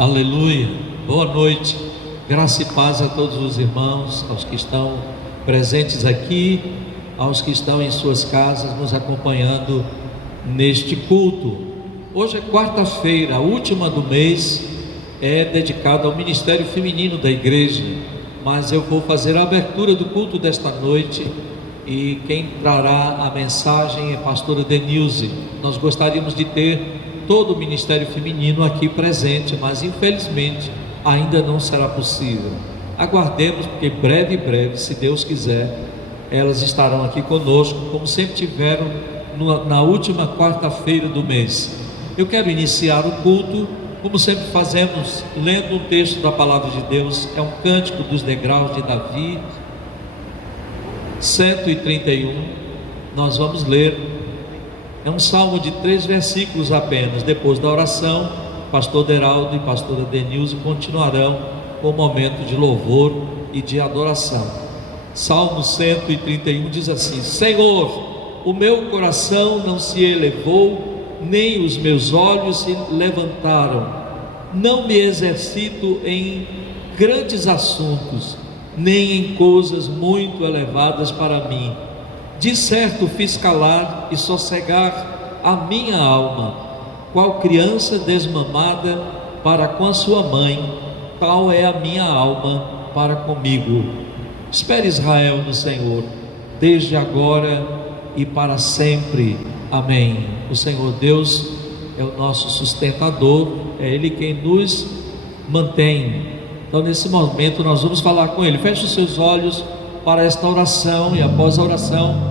Aleluia, boa noite, graça e paz a todos os irmãos, aos que estão presentes aqui, aos que estão em suas casas nos acompanhando neste culto. Hoje é quarta-feira, a última do mês, é dedicada ao ministério feminino da igreja, mas eu vou fazer a abertura do culto desta noite e quem trará a mensagem é a pastora Denilze. Nós gostaríamos de ter todo o ministério feminino aqui presente, mas infelizmente ainda não será possível. Aguardemos, porque breve, se Deus quiser, elas estarão aqui conosco, como sempre tiveram na última quarta-feira do mês. Eu quero iniciar o culto, como sempre fazemos, lendo um texto da palavra de Deus. É um cântico dos degraus de Davi, 131. Nós vamos ler. É um salmo de 3 versículos apenas. Depois da oração, pastor Deraldo e pastora Denilze continuarão com o momento de louvor e de adoração. Salmo 131 diz assim: Senhor, o meu coração não se elevou, nem os meus olhos se levantaram. Não me exercito em grandes assuntos, nem em coisas muito elevadas para mim. De certo fiz calar e sossegar a minha alma, qual criança desmamada para com a sua mãe, tal é a minha alma para comigo. Espere Israel no Senhor, desde agora e para sempre. Amém. O Senhor Deus é o nosso sustentador, é Ele quem nos mantém. Então nesse momento nós vamos falar com Ele. Feche os seus olhos para esta oração, e após a oração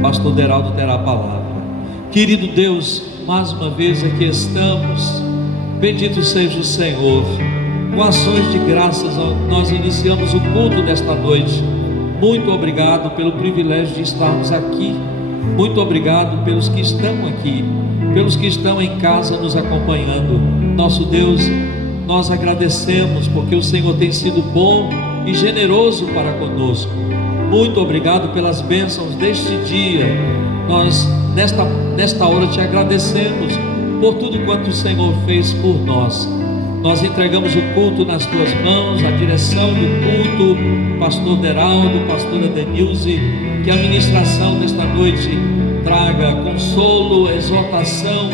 pastor Deraldo terá a palavra. Querido Deus, mais uma vez aqui estamos. Bendito seja o Senhor. Com ações de graças nós iniciamos o culto desta noite. Muito obrigado pelo privilégio de estarmos aqui. Muito obrigado pelos que estão aqui, pelos que estão em casa nos acompanhando. Nosso Deus, nós agradecemos porque o Senhor tem sido bom e generoso para conosco. Muito obrigado pelas bênçãos deste dia. Nós nesta hora te agradecemos por tudo quanto o Senhor fez por nós. Nós entregamos o culto nas tuas mãos, a direção do culto, pastor Deraldo, pastora Denilze. Que a ministração desta noite traga consolo, exortação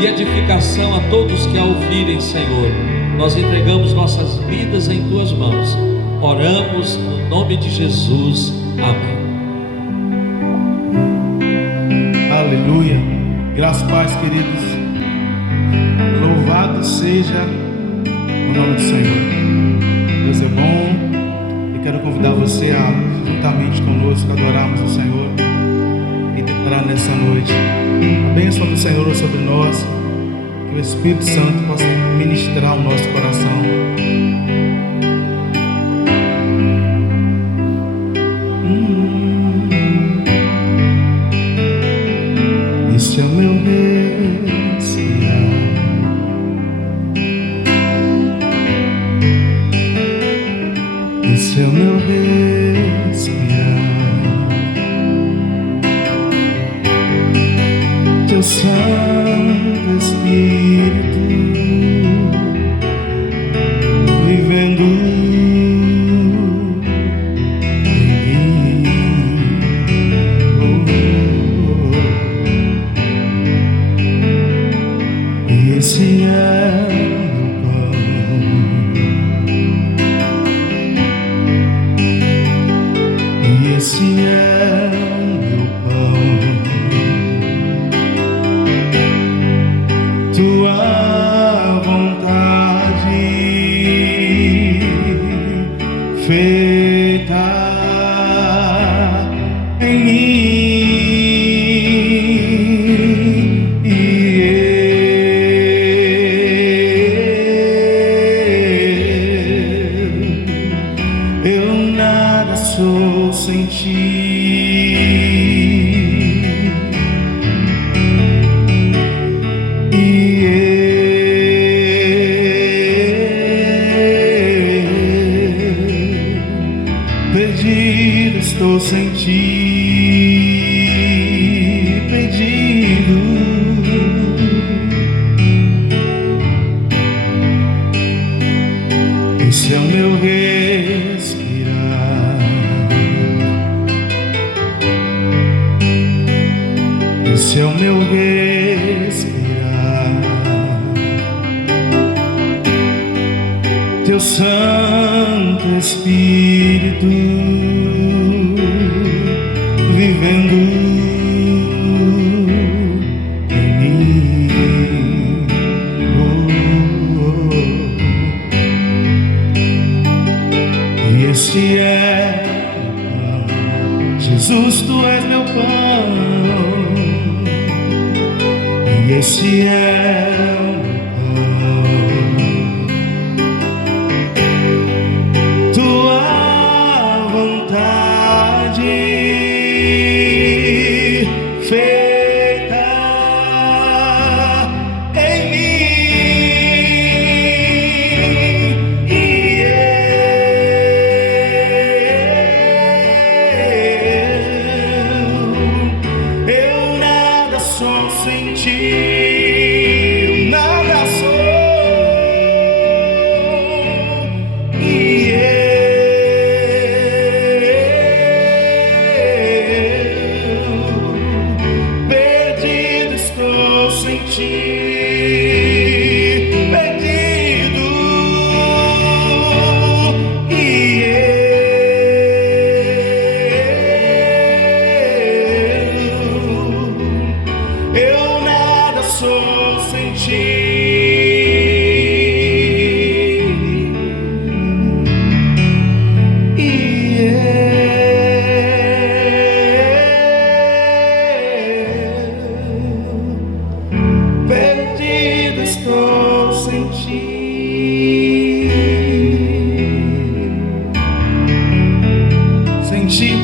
e edificação a todos que a ouvirem, Senhor. Nós entregamos nossas vidas em tuas mãos. Oramos no nome de Jesus. Amém. Aleluia. Graças e paz, queridos. Louvado seja o nome do Senhor. Deus é bom. Eu quero convidar você a, juntamente conosco, adorarmos o Senhor e declarar nessa noite a bênção do Senhor sobre nós. Que o Espírito Santo possa ministrar o nosso coração. Este é o meu respirar, este é o meu respirar, teu Santo Espírito vivendo estou sem ti, perdido. meu respirar, esse é o meu respirar. Teu Santo Espírito vivendo em mim. E este é o pão, Jesus, tu és meu pão. E este é o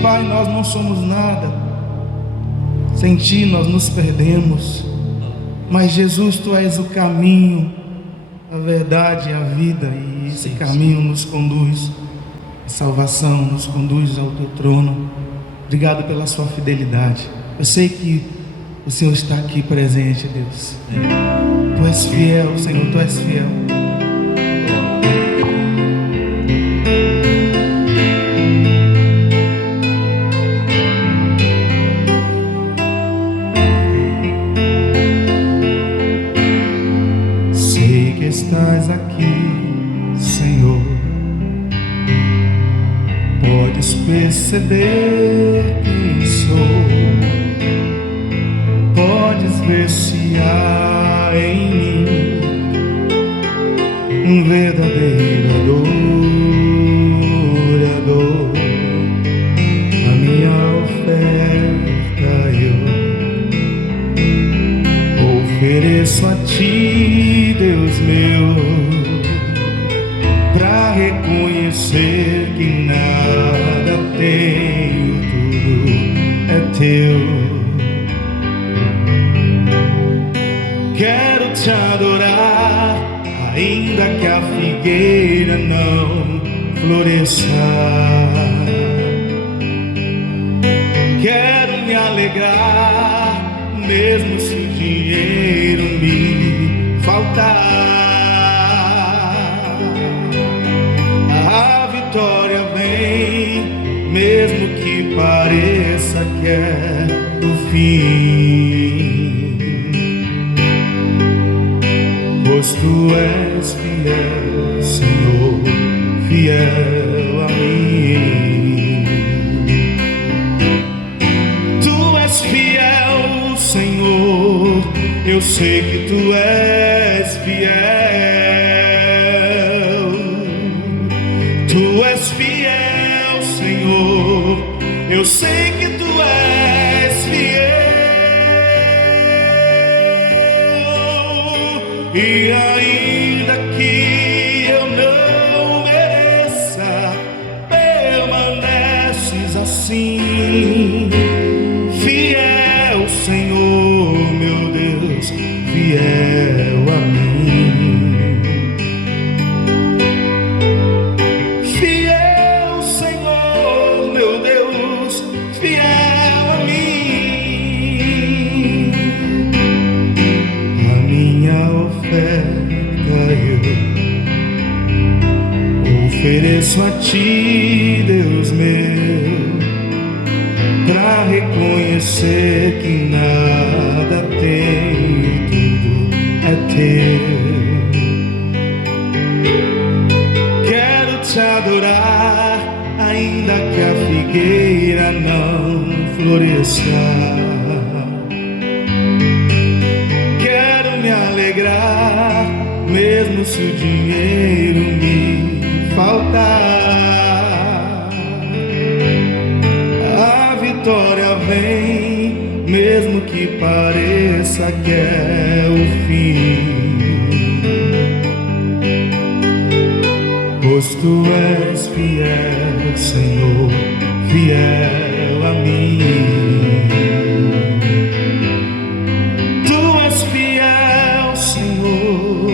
Pai, nós não somos nada. Sem Ti nós nos perdemos. Mas Jesus, Tu és o caminho, a verdade e a vida. E esse caminho nos conduz à salvação, nos conduz ao Teu trono. Obrigado pela Sua fidelidade. Eu sei que o Senhor está aqui presente, Deus. Tu és fiel, Senhor, Tu és fiel. Estás aqui, Senhor. Podes perceber quem sou. Podes ver se há em mim um verdadeiro adorador. A minha oferta eu ofereço a Ti, Deus meu, pra reconhecer que nada tenho, tudo é Teu. Quero Te adorar, ainda que a figueira não floresça. Quero me alegrar, mesmo se o dinheiro me faltar. A vitória vem, mesmo que pareça que é o fim. Pois Tu és fiel, Senhor, fiel a mim. Tu és fiel, Senhor, eu sei que Tu és fiel. Tu és fiel, Senhor, eu sei que Tu és fiel. E ainda que eu não mereça, permaneces assim. Fiel, Senhor, meu Deus, fiel a mim. Fiel, Senhor, meu Deus, fiel a mim. A minha oferta eu ofereço Desço a ti, Deus meu, pra reconhecer que nada tenho, tudo é teu. Quero te adorar, ainda que a figueira não floresça. Quero me alegrar, mesmo se o dinheiro me faltar. A vitória vem, mesmo que pareça que é o fim. Pois tu és fiel, Senhor, fiel a mim. Tu és fiel, Senhor,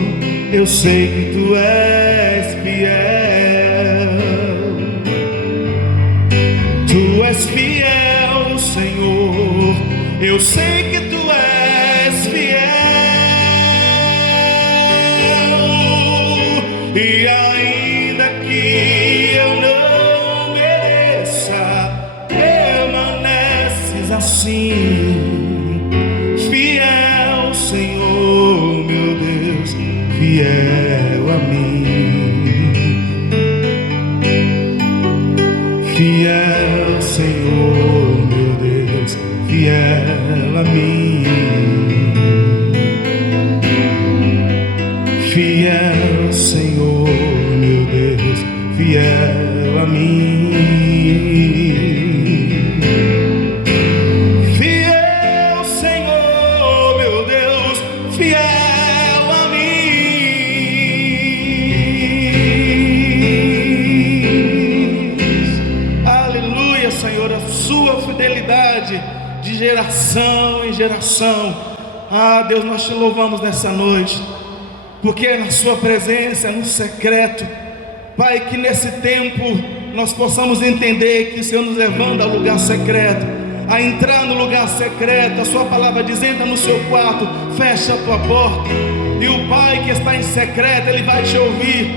eu sei que tu és fiel. Tu és fiel, Senhor, eu sei que tu és fiel. E ainda que eu não mereça, permaneces assim, fiel, Senhor, meu Deus, fiel a mim. Fiel, Senhor, meu Deus, fiel a mim. Fiel, Senhor, meu Deus, fiel a mim. Fiel, Senhor, meu Deus, fiel a mim. Aleluia, Senhor, a sua fidelidade de geração em geração. Ah, Deus, nós te louvamos nessa noite, porque é na sua presença, é no secreto. Pai, que nesse tempo nós possamos entender que o Senhor nos levando ao lugar secreto, a entrar no lugar secreto. A sua palavra diz: entra no seu quarto, fecha a tua porta, e o Pai que está em secreto, Ele vai te ouvir.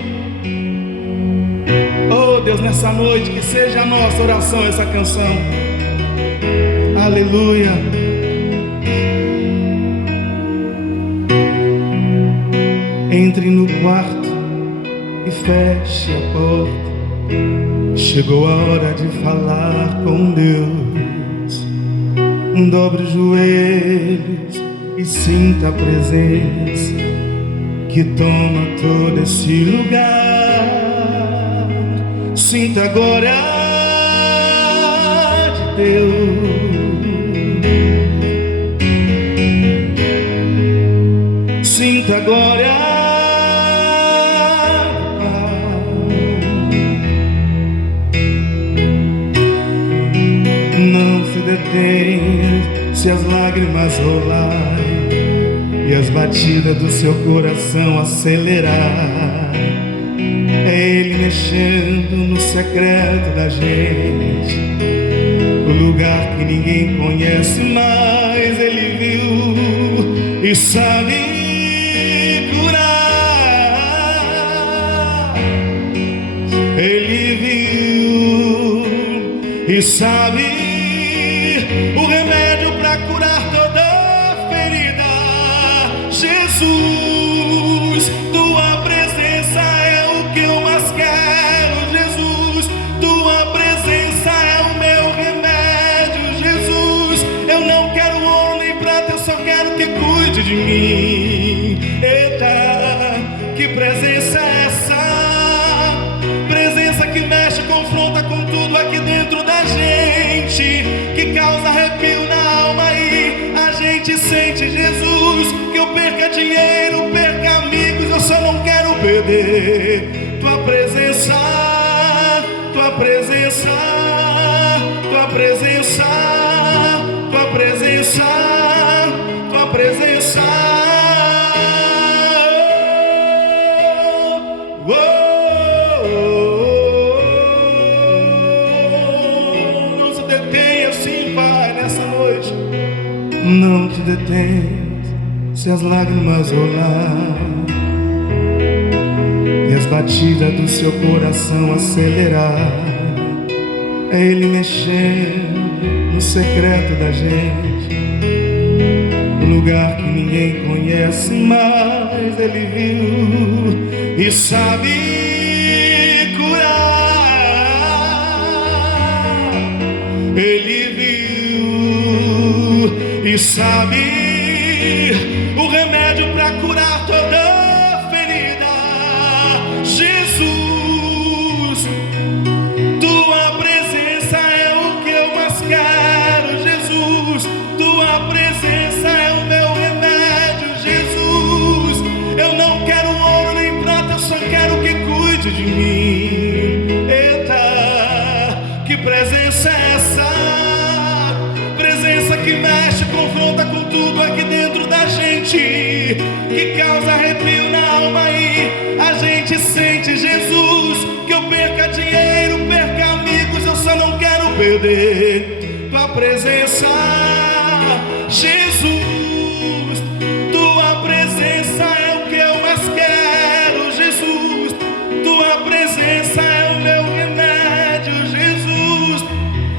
Oh Deus, nessa noite, que seja a nossa oração essa canção. Aleluia. Entre no quarto e feche a porta. Chegou a hora de falar com Deus. Dobre os joelhos e sinta a presença que toma todo esse lugar. Sinta a glória de Deus. Sinta a glória. Se as lágrimas rolarem e as batidas do seu coração acelerar, é Ele mexendo no secreto da gente, o lugar que ninguém conhece, mas Ele viu e sabe curar. Ele viu e sabe o remédio para curar toda ferida. Jesus, tua presença é o que eu mais quero. Jesus, tua presença é o meu remédio. Jesus, eu não quero ouro nem prata, eu só quero que cuide de mim. Eita, que presença é essa? Presença que mexe, confronta com tudo aqui dentro da gente, que causa arrepio na alma e a gente sente. Jesus, que eu perca dinheiro, perca amigos, eu só não quero perder tua presença, tua presença, tua presença, tua presença, tua presença. Oh, oh. Não te detens se as lágrimas rolar e as batidas do seu coração acelerar. É Ele mexendo no secreto da gente, no lugar que ninguém conhece, mas Ele viu e sabe curar. Ele viu e sabe o remédio para curar toda ferida. Jesus, tua presença é o que eu mais quero. Jesus, tua presença é o meu remédio. Jesus, eu não quero ouro nem prata, eu só quero que cuide de mim. Eita, que presença é essa? Presença que mexe, confronta com tudo aqui dentro da gente, que causa arrepio na alma e a gente sente. Jesus, que eu perca dinheiro, perca amigos, eu só não quero perder tua presença. Jesus, tua presença é o que eu mais quero. Jesus, tua presença é o meu remédio. Jesus,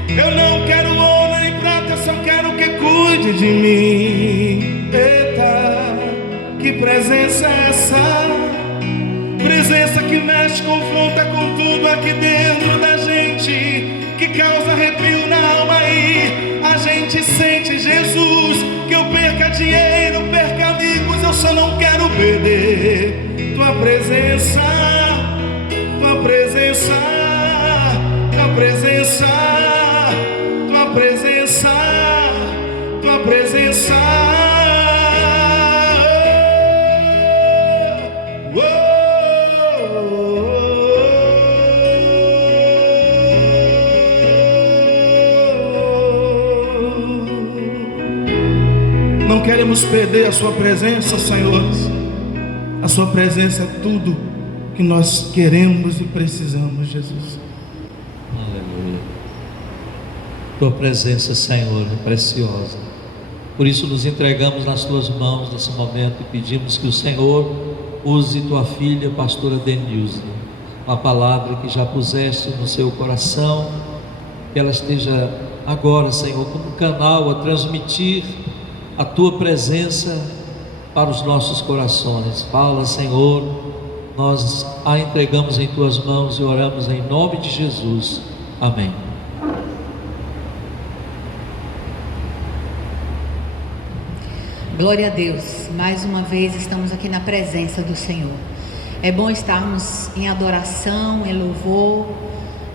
eu não quero ouro nem prata, eu só quero que cuide de mim. Eita, que presença é essa? Presença que mexe, confronta com tudo aqui dentro da gente, que causa arrepio na alma e a gente sente. Jesus, que eu perca dinheiro, perca amigos, eu só não quero perder tua presença. Tua presença, tua presença, tua presença, tua presença. Não queremos perder a sua presença, Senhor. A sua presença é tudo que nós queremos e precisamos, Jesus. Aleluia. Tua presença, Senhor, é preciosa. Por isso nos entregamos nas tuas mãos nesse momento e pedimos que o Senhor use tua filha, pastora Denilze, a palavra que já puseste no seu coração, que ela esteja agora, Senhor, como canal a transmitir a tua presença para os nossos corações. Fala, Senhor, nós a entregamos em tuas mãos e oramos em nome de Jesus. Amém. Glória a Deus, mais uma vez estamos aqui na presença do Senhor. É bom estarmos em adoração, em louvor,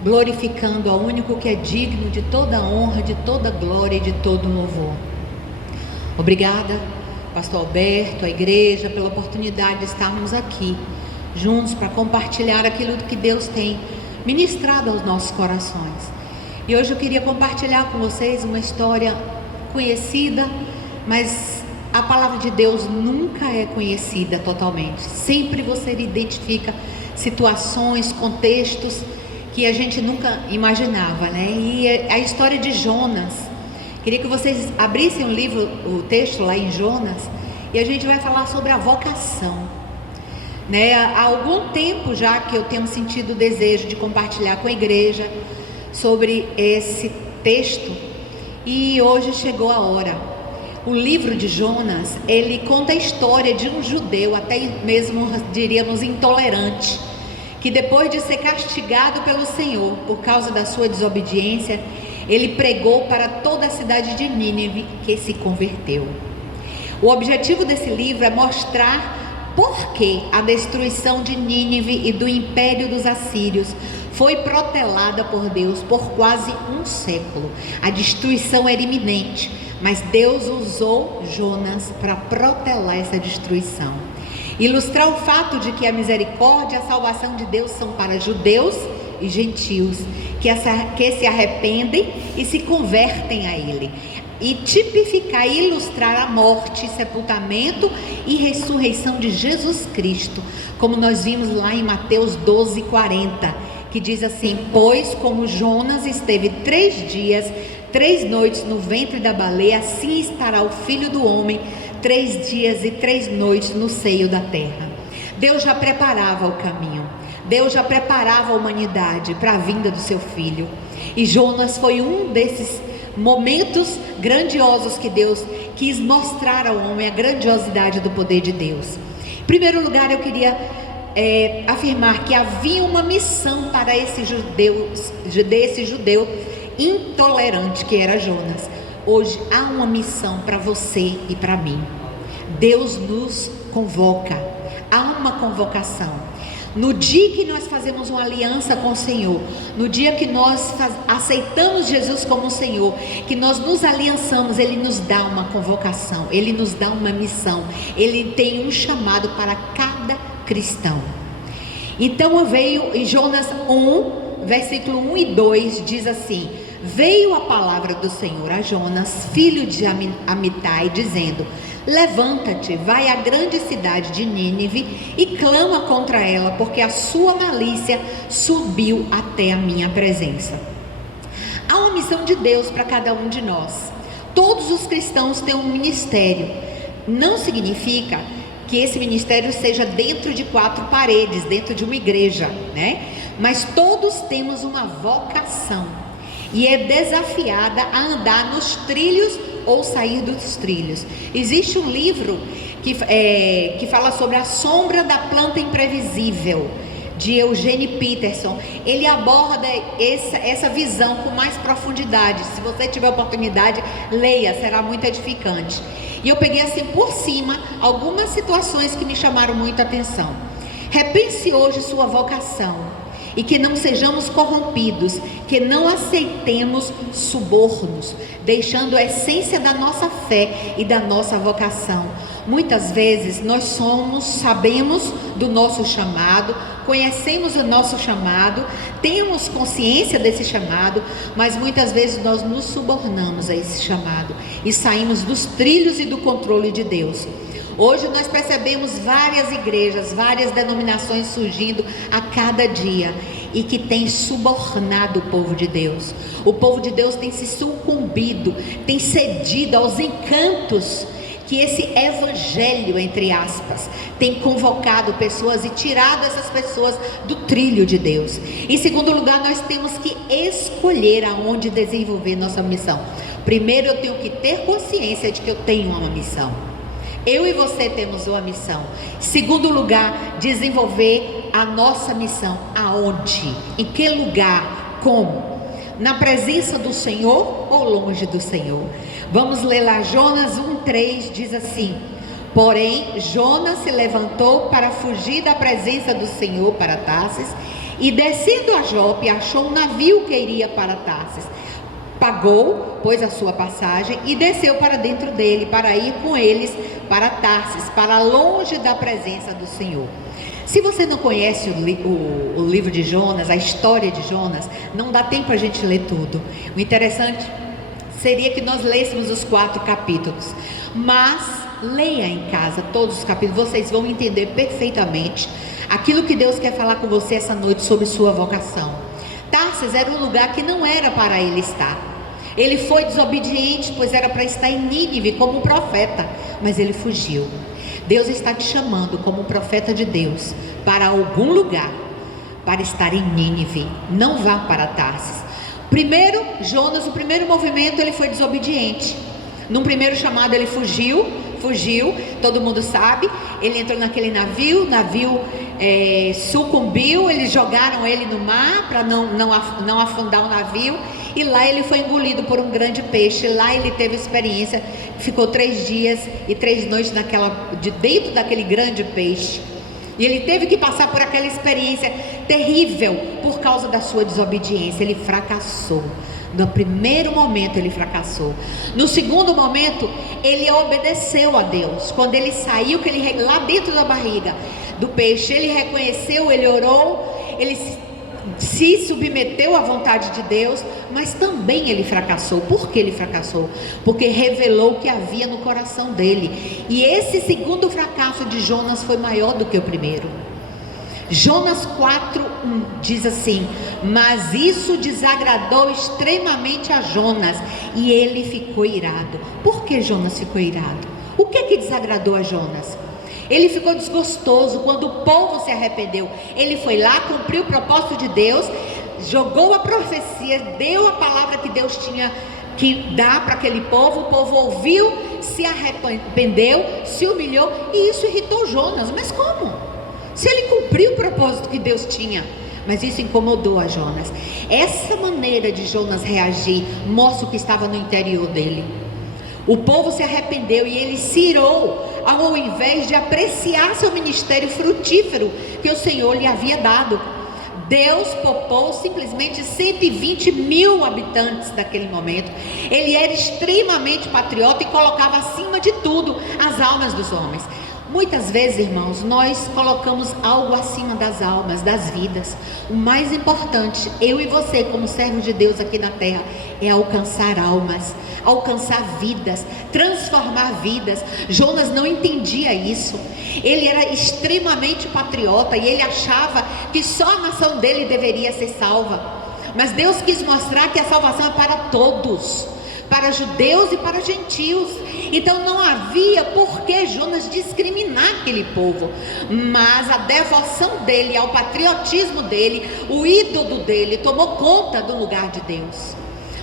glorificando ao único que é digno de toda honra, de toda glória e de todo louvor. Obrigada, pastor Alberto, a igreja, pela oportunidade de estarmos aqui juntos para compartilhar aquilo que Deus tem ministrado aos nossos corações. E hoje eu queria compartilhar com vocês uma história conhecida, mas a palavra de Deus nunca é conhecida totalmente. Sempre você identifica situações, contextos que a gente nunca imaginava, né? E a história de Jonas. Queria que vocês abrissem o livro, o texto lá em Jonas, e a gente vai falar sobre a vocação, né? Há algum tempo já que eu tenho sentido o desejo de compartilhar com a igreja sobre esse texto, e hoje chegou a hora. O livro de Jonas, ele conta a história de um judeu, até mesmo diríamos intolerante, que depois de ser castigado pelo Senhor por causa da sua desobediência, ele pregou para toda a cidade de Nínive, que se converteu. O objetivo desse livro é mostrar por que a destruição de Nínive e do império dos assírios foi protelada por Deus por quase um século. A destruição era iminente, mas Deus usou Jonas para protelar essa destruição. Ilustrar o fato de que a misericórdia e a salvação de Deus são para judeus e gentios, que se arrependem e se convertem a Ele. E tipificar e ilustrar a morte, sepultamento e ressurreição de Jesus Cristo, como nós vimos lá em Mateus 12:40, que diz assim: pois como Jonas esteve 3 dias, 3 noites no ventre da baleia, assim estará o Filho do Homem 3 dias e 3 noites no seio da terra. Deus já preparava o caminho. Deus já preparava a humanidade para a vinda do seu filho. E Jonas foi um desses momentos grandiosos que Deus quis mostrar ao homem a grandiosidade do poder de Deus. Em primeiro lugar, eu queria afirmar que havia uma missão para esse judeu intolerante que era Jonas. Hoje há uma missão para você e para mim. Deus nos convoca, há uma convocação. No dia que nós fazemos uma aliança com o Senhor, no dia que nós aceitamos Jesus como Senhor, que nós nos aliançamos, Ele nos dá uma convocação, Ele nos dá uma missão, Ele tem um chamado para cada cristão. Então veio em Jonas 1, versículo 1 e 2, diz assim: veio a palavra do Senhor a Jonas, filho de Amitai, dizendo: levanta-te, vai à grande cidade de Nínive e clama contra ela, porque a sua malícia subiu até a minha presença. Há uma missão de Deus para cada um de nós. Todos os cristãos têm um ministério. Não significa que esse ministério seja dentro de 4 paredes, dentro de uma igreja, né? Mas todos temos uma vocação e é desafiada a andar nos trilhos ou sair dos trilhos. Existe um livro que fala sobre a sombra da planta imprevisível, de Eugene Peterson. Ele aborda essa visão com mais profundidade. Se você tiver oportunidade, leia, será muito edificante. E eu peguei assim por cima algumas situações que me chamaram muito a atenção. Repense hoje sua vocação e que não sejamos corrompidos, que não aceitemos subornos, deixando a essência da nossa fé e da nossa vocação. Muitas vezes nós sabemos do nosso chamado, conhecemos o nosso chamado, temos consciência desse chamado, mas muitas vezes nós nos subornamos a esse chamado e saímos dos trilhos e do controle de Deus. Hoje nós percebemos várias igrejas, várias denominações surgindo a cada dia e que tem subornado o povo de Deus. O povo de Deus tem se sucumbido, tem cedido aos encantos que esse evangelho, entre aspas, tem convocado pessoas e tirado essas pessoas do trilho de Deus. Em segundo lugar, nós temos que escolher aonde desenvolver nossa missão. Primeiro, eu tenho que ter consciência de que eu tenho uma missão. Eu e você temos uma missão. Segundo lugar, desenvolver a nossa missão. Aonde? Em que lugar? Como? Na presença do Senhor ou longe do Senhor? Vamos ler lá Jonas 1,3, diz assim: porém Jonas se levantou para fugir da presença do Senhor para Tarsis, e descendo a Jope achou um navio que iria para Tarsis. Pagou, pois, a sua passagem e desceu para dentro dele, para ir com eles para Tarsis, para longe da presença do Senhor. Se você não conhece o livro de Jonas, a história de Jonas, não dá tempo a gente ler tudo. O interessante seria que nós lêssemos os 4 capítulos, mas leia em casa todos os capítulos, vocês vão entender perfeitamente aquilo que Deus quer falar com você essa noite sobre sua vocação. Tarsis era um lugar que não era para ele estar. Ele foi desobediente, pois era para estar em Nínive como profeta, mas ele fugiu. Deus está te chamando como profeta de Deus para algum lugar, para estar em Nínive. Não vá para Tarsis. Primeiro, Jonas, o primeiro movimento, ele foi desobediente. Num primeiro chamado ele fugiu, todo mundo sabe. Ele entrou naquele navio, sucumbiu, eles jogaram ele no mar para não afundar o navio, e lá ele foi engolido por um grande peixe. Lá ele teve experiência, ficou 3 dias e 3 noites dentro daquele grande peixe, e ele teve que passar por aquela experiência terrível por causa da sua desobediência. Ele fracassou. No primeiro momento ele fracassou. No segundo momento ele obedeceu a Deus. Quando ele saiu, lá dentro da barriga do peixe, ele reconheceu, ele orou, ele se submeteu à vontade de Deus, mas também ele fracassou. Por que ele fracassou? Porque revelou o que havia no coração dele. E esse segundo fracasso de Jonas foi maior do que o primeiro. Jonas 4:1 diz assim: mas isso desagradou extremamente a Jonas e ele ficou irado. Por que Jonas ficou irado? O que desagradou a Jonas? Ele ficou desgostoso quando o povo se arrependeu. Ele foi lá, cumpriu o propósito de Deus, jogou a profecia, deu a palavra que Deus tinha que dar para aquele povo. O povo ouviu, se arrependeu, se humilhou, e isso irritou Jonas. Mas como? Se ele cumpriu o propósito que Deus tinha. Mas isso incomodou a Jonas. Essa maneira de Jonas reagir mostra o que estava no interior dele. O povo se arrependeu e ele se irou, ao invés de apreciar seu ministério frutífero que o Senhor lhe havia dado. Deus poupou simplesmente 120 mil habitantes daquele momento. Ele era extremamente patriota e colocava acima de tudo as almas dos homens. Muitas vezes, irmãos, nós colocamos algo acima das almas, das vidas. O mais importante, eu e você como servos de Deus aqui na terra, é alcançar almas, alcançar vidas, transformar vidas. Jonas não entendia isso. Ele era extremamente patriota e ele achava que só a nação dele deveria ser salva. Mas Deus quis mostrar que a salvação é para todos, para judeus e para gentios. Então não havia por que Jonas discriminar aquele povo, mas a devoção dele ao patriotismo dele, o ídolo dele, tomou conta do lugar de Deus.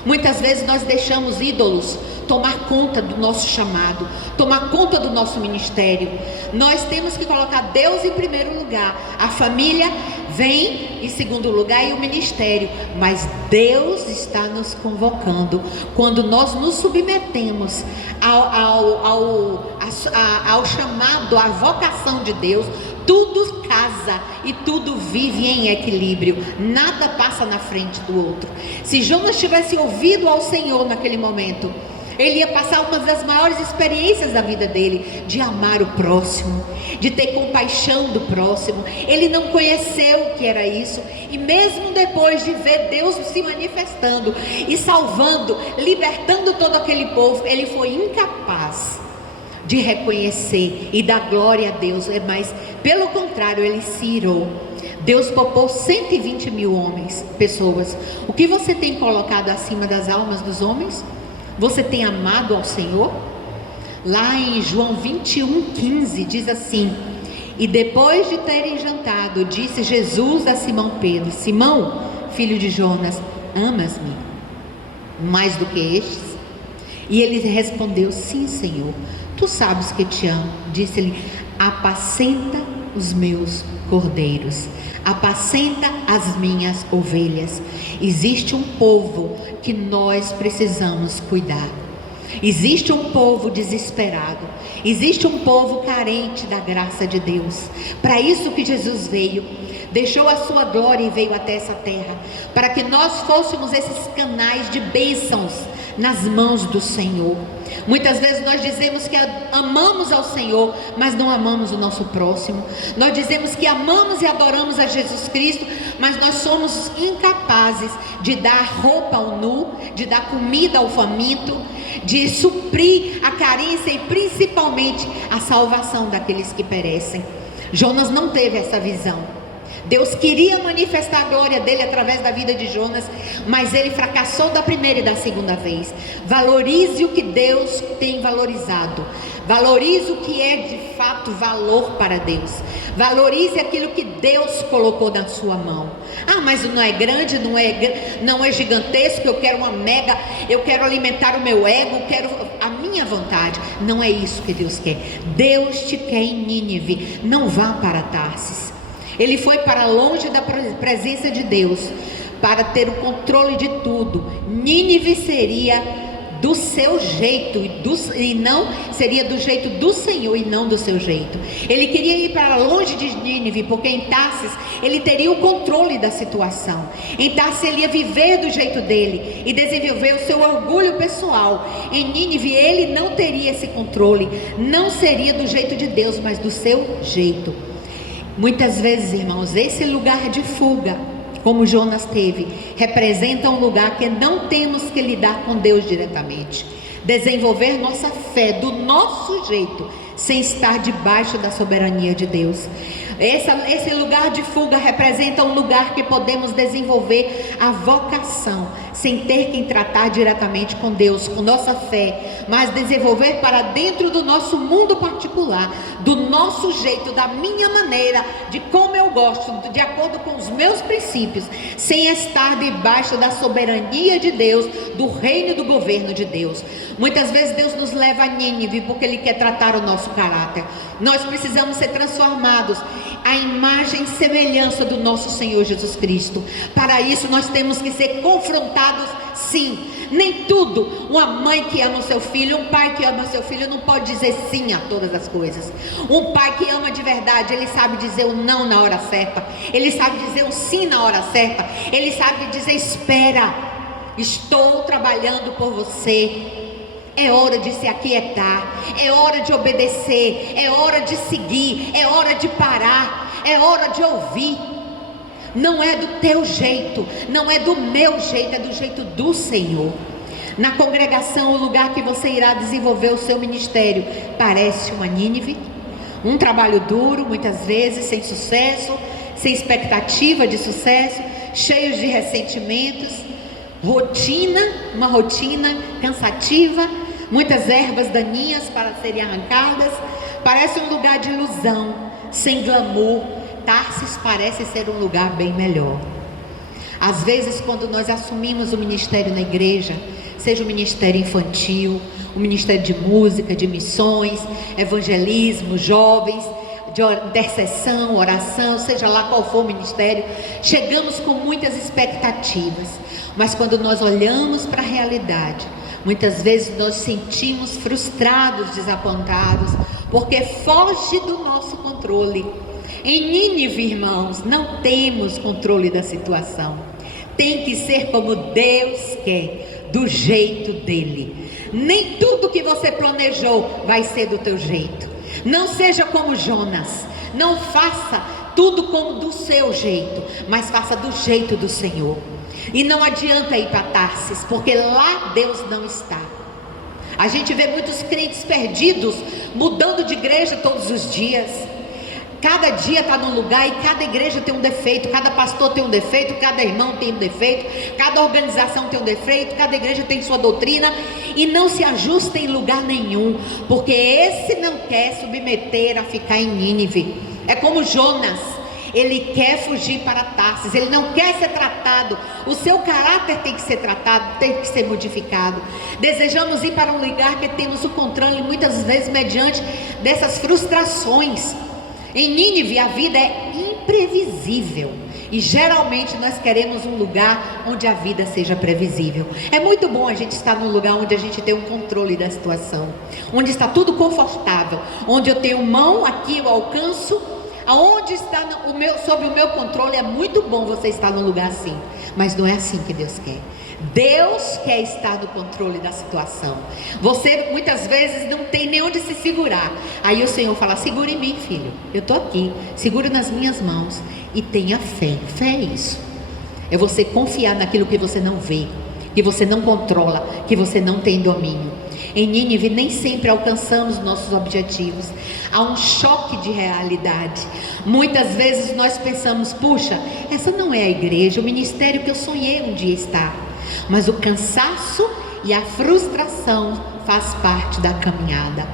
Muitas vezes nós deixamos ídolos tomar conta do nosso chamado, tomar conta do nosso ministério. Nós temos que colocar Deus em primeiro lugar, a família vem em segundo lugar e o ministério. Mas Deus está nos convocando quando nós nos submetemos ao chamado, à vocação de Deus. Tudo casa e tudo vive em equilíbrio, nada passa na frente do outro. Se Jonas tivesse ouvido ao Senhor naquele momento, ele ia passar uma das maiores experiências da vida dele, de amar o próximo, de ter compaixão do próximo. Ele não conheceu o que era isso, e mesmo depois de ver Deus se manifestando e salvando, libertando todo aquele povo, ele foi incapaz de reconhecer e dar glória a Deus. Mas pelo contrário, ele se irou. Deus poupou 120 mil homens, pessoas. O que você tem colocado acima das almas dos homens? Você tem amado ao Senhor? Lá em João 21:15 diz assim: e depois de terem jantado, disse Jesus a Simão Pedro: Simão, filho de Jonas, amas-me mais do que estes? E ele respondeu: sim, Senhor, tu sabes que te amo. Disse-lhe: apacenta os meus cordeiros, apacenta as minhas ovelhas. Existe um povo que nós precisamos cuidar. Existe um povo desesperado, existe um povo carente da graça de Deus. Para isso que Jesus veio, deixou a sua glória e veio até essa terra, para que nós fôssemos esses canais de bênçãos nas mãos do Senhor. Muitas vezes nós dizemos que amamos ao Senhor, mas não amamos o nosso próximo. Nós dizemos que amamos e adoramos a Jesus Cristo, mas nós somos incapazes de dar roupa ao nu, de dar comida ao faminto, de suprir a carência e principalmente a salvação daqueles que perecem. Jonas não teve essa visão. Deus queria manifestar a glória dele através da vida de Jonas, mas ele fracassou da primeira e da segunda vez. Valorize o que Deus tem valorizado. Valorize o que é de fato valor para Deus. Valorize aquilo que Deus colocou na sua mão. Ah, mas não é grande, não é gigantesco, eu quero uma mega, eu quero alimentar o meu ego, quero a minha vontade. Não é isso que Deus quer. Deus te quer em Nínive, não vá para Tarsis. Ele foi para longe da presença de Deus, para ter o controle de tudo. Nínive seria do seu jeito, e não seria do jeito do Senhor e não do seu jeito. Ele queria ir para longe de Nínive, porque em Tarsis ele teria o controle da situação. Em Tarsis ele ia viver do jeito dele e desenvolver o seu orgulho pessoal. Em Nínive ele não teria esse controle, não seria do jeito de Deus, mas do seu jeito. Muitas vezes, irmãos, esse lugar de fuga, como Jonas teve, representa um lugar que não temos que lidar com Deus diretamente. Desenvolver nossa fé do nosso jeito, sem estar debaixo da soberania de Deus. Esse lugar de fuga representa um lugar que podemos desenvolver a vocação, sem ter que tratar diretamente com Deus, com nossa fé, mas desenvolver para dentro do nosso mundo particular, do nosso jeito, da minha maneira, de como eu gosto, de acordo com os meus princípios, sem estar debaixo da soberania de Deus, do reino e do governo de Deus. Muitas vezes Deus nos leva a Nínive porque Ele quer tratar o nosso caráter. Nós precisamos ser transformados à imagem e semelhança do nosso Senhor Jesus Cristo. Para isso nós temos que ser confrontados, sim. Nem tudo, uma mãe que ama o seu filho, um pai que ama o seu filho não pode dizer sim a todas as coisas. Um pai que ama de verdade, ele sabe dizer o não na hora certa, ele sabe dizer o sim na hora certa, ele sabe dizer: espera, estou trabalhando por você. É hora de se aquietar, é hora de obedecer, é hora de seguir, é hora de parar, é hora de ouvir. Não é do teu jeito, não é do meu jeito, é do jeito do Senhor. Na congregação, o lugar que você irá desenvolver o seu ministério parece uma Nínive, um trabalho duro, muitas vezes sem sucesso, sem expectativa de sucesso, cheios de ressentimentos, uma rotina cansativa, muitas ervas daninhas para serem arrancadas. Parece um lugar de ilusão, sem glamour. Tarsis parece ser um lugar bem melhor. Às vezes, quando nós assumimos o ministério na igreja, seja o ministério infantil, o ministério de música, de missões, evangelismo, jovens, de intercessão, oração, seja lá qual for o ministério, chegamos com muitas expectativas, mas quando nós olhamos para a realidade, muitas vezes nós sentimos frustrados, desapontados, porque foge do nosso controle. Em Nínive, irmãos, não temos controle da situação. Tem que ser como Deus quer, do jeito dele. Nem tudo que você planejou vai ser do teu jeito. Não seja como Jonas. Não faça tudo como do seu jeito, mas faça do jeito do Senhor. E não adianta ir para Tarsis, porque lá Deus não está. A gente vê muitos crentes perdidos, mudando de igreja todos os dias. Cada dia está num lugar e cada igreja tem um defeito, cada pastor tem um defeito, cada irmão tem um defeito, cada organização tem um defeito, cada igreja tem sua doutrina e não se ajusta em lugar nenhum, porque esse não quer submeter a ficar em Nínive. É como Jonas, ele quer fugir para Tarsis, ele não quer ser tratado, o seu caráter tem que ser tratado, tem que ser modificado. Desejamos ir para um lugar que temos o controle, muitas vezes mediante dessas frustrações. Em Nínive a vida é imprevisível e geralmente nós queremos um lugar onde a vida seja previsível. É muito bom a gente estar num lugar onde a gente tem um controle da situação, onde está tudo confortável, onde eu tenho mão aqui, eu alcanço, aonde está sob o meu controle. É muito bom você estar num lugar assim, mas não é assim que Deus quer. Deus quer estar no controle da situação. Você muitas vezes não tem nem onde se segurar. Aí o Senhor fala: segura em mim, filho, eu estou aqui, segura nas minhas mãos e tenha fé. Fé é isso, é você confiar naquilo que você não vê, que você não controla, que você não tem domínio. Em Nínive nem sempre alcançamos nossos objetivos. Há um choque de realidade. Muitas vezes nós pensamos: puxa, essa não é a igreja, o ministério que eu sonhei um dia estar. Mas o cansaço e a frustração faz parte da caminhada.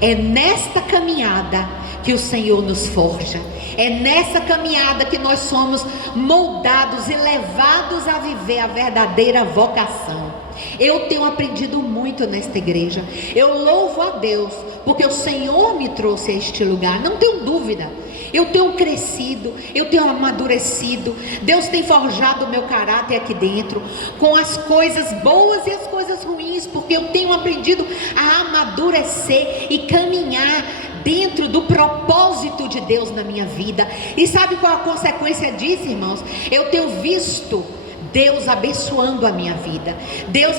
É nesta caminhada que o Senhor nos forja. É nessa caminhada que nós somos moldados e levados a viver a verdadeira vocação. Eu tenho aprendido muito nesta igreja. Eu louvo a Deus porque o Senhor me trouxe a este lugar, não tenho dúvida. Eu tenho crescido, eu tenho amadurecido. Deus tem forjado o meu caráter aqui dentro, com as coisas boas e as coisas ruins, porque eu tenho aprendido a amadurecer e caminhar dentro do propósito de Deus na minha vida. E sabe qual a consequência disso, irmãos? Eu tenho visto Deus abençoando a minha vida, Deus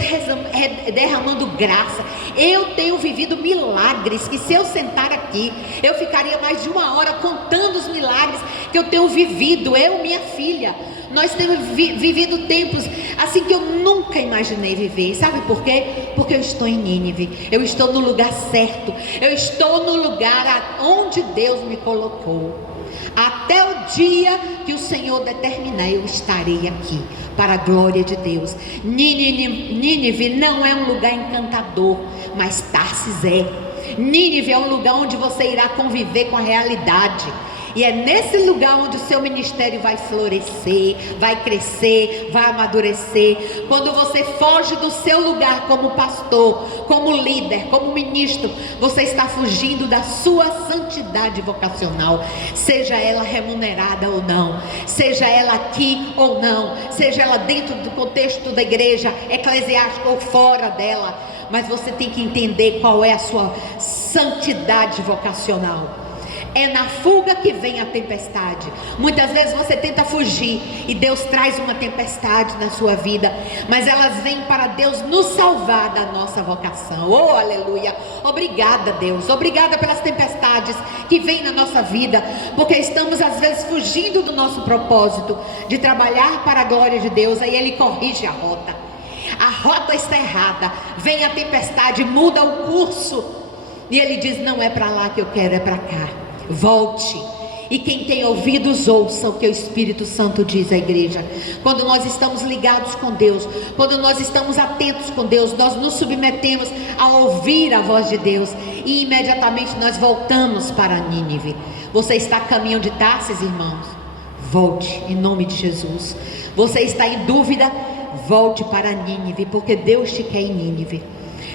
derramando graça. Eu tenho vivido milagres que, se eu sentar aqui, eu ficaria mais de 1 hora contando os milagres que eu tenho vivido. Eu e minha filha, nós temos vivido tempos assim que eu nunca imaginei viver. Sabe por quê? Porque eu estou em Nínive, eu estou no lugar certo, eu estou no lugar onde Deus me colocou. Até o dia que o Senhor determinar, eu estarei aqui, para a glória de Deus. Nínive não é um lugar encantador, mas Tarsis é. Nínive é um lugar onde você irá conviver com a realidade. E é nesse lugar onde o seu ministério vai florescer, vai crescer, vai amadurecer. Quando você foge do seu lugar como pastor, como líder, como ministro, você está fugindo da sua santidade vocacional, seja ela remunerada ou não, seja ela aqui ou não, seja ela dentro do contexto da igreja eclesiástica ou fora dela. Mas você tem que entender qual é a sua santidade vocacional. É na fuga que vem a tempestade. Muitas vezes você tenta fugir e Deus traz uma tempestade na sua vida, mas elas vêm para Deus nos salvar da nossa vocação. Oh, aleluia! Obrigada, Deus. Obrigada pelas tempestades que vêm na nossa vida, porque estamos às vezes fugindo do nosso propósito de trabalhar para a glória de Deus. Aí Ele corrige a rota. A rota está errada. Vem a tempestade, muda o curso e Ele diz: não é para lá que eu quero, é para cá. Volte. E quem tem ouvidos, ouça o que o Espírito Santo diz à igreja. Quando nós estamos ligados com Deus, quando nós estamos atentos com Deus, nós nos submetemos a ouvir a voz de Deus, e imediatamente nós voltamos para Nínive. Você está a caminho de Tarsis, irmãos? Volte, em nome de Jesus. Você está em dúvida? Volte para Nínive, porque Deus te quer em Nínive.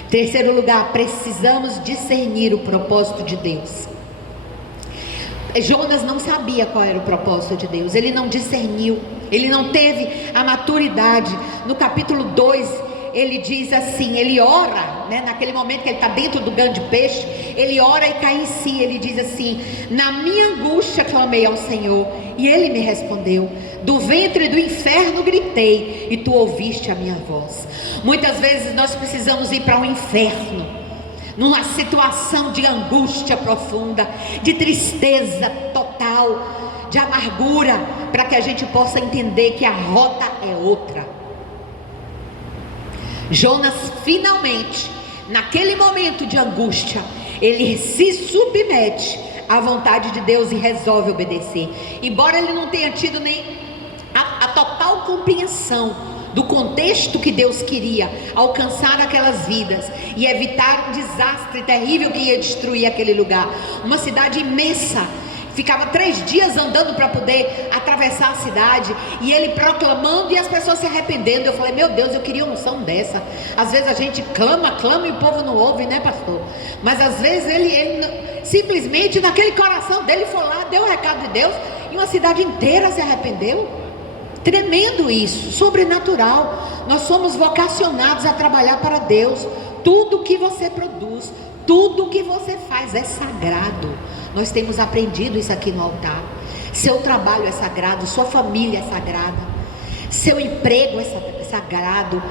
Terceiro lugar, precisamos discernir o propósito de Deus. Jonas não sabia qual era o propósito de Deus. Ele não discerniu, ele não teve a maturidade. No capítulo 2, ele diz assim, ele ora, né, naquele momento que ele está dentro do grande peixe, ele ora e cai em si. Ele diz assim: na minha angústia clamei ao Senhor, e Ele me respondeu. Do ventre do inferno gritei, e Tu ouviste a minha voz. Muitas vezes nós precisamos ir para o inferno, numa situação de angústia profunda, de tristeza total, de amargura, para que a gente possa entender que a rota é outra. Jonas finalmente, naquele momento de angústia, ele se submete à vontade de Deus e resolve obedecer. Embora ele não tenha tido nem a total compreensão do contexto que Deus queria alcançar aquelas vidas e evitar um desastre terrível que ia destruir aquele lugar. Uma cidade imensa, ficava 3 dias andando para poder atravessar a cidade, e ele proclamando e as pessoas se arrependendo. Eu falei: meu Deus, eu queria uma unção dessa. Às vezes a gente clama e o povo não ouve, né, pastor? Mas às vezes ele simplesmente naquele coração dele foi lá, deu o recado de Deus, e uma cidade inteira se arrependeu. Tremendo isso, sobrenatural. Nós somos vocacionados a trabalhar para Deus. Tudo que você produz, tudo que você faz é sagrado. Nós temos aprendido isso aqui no altar. Seu trabalho é sagrado, sua família é sagrada, seu emprego é sagrado,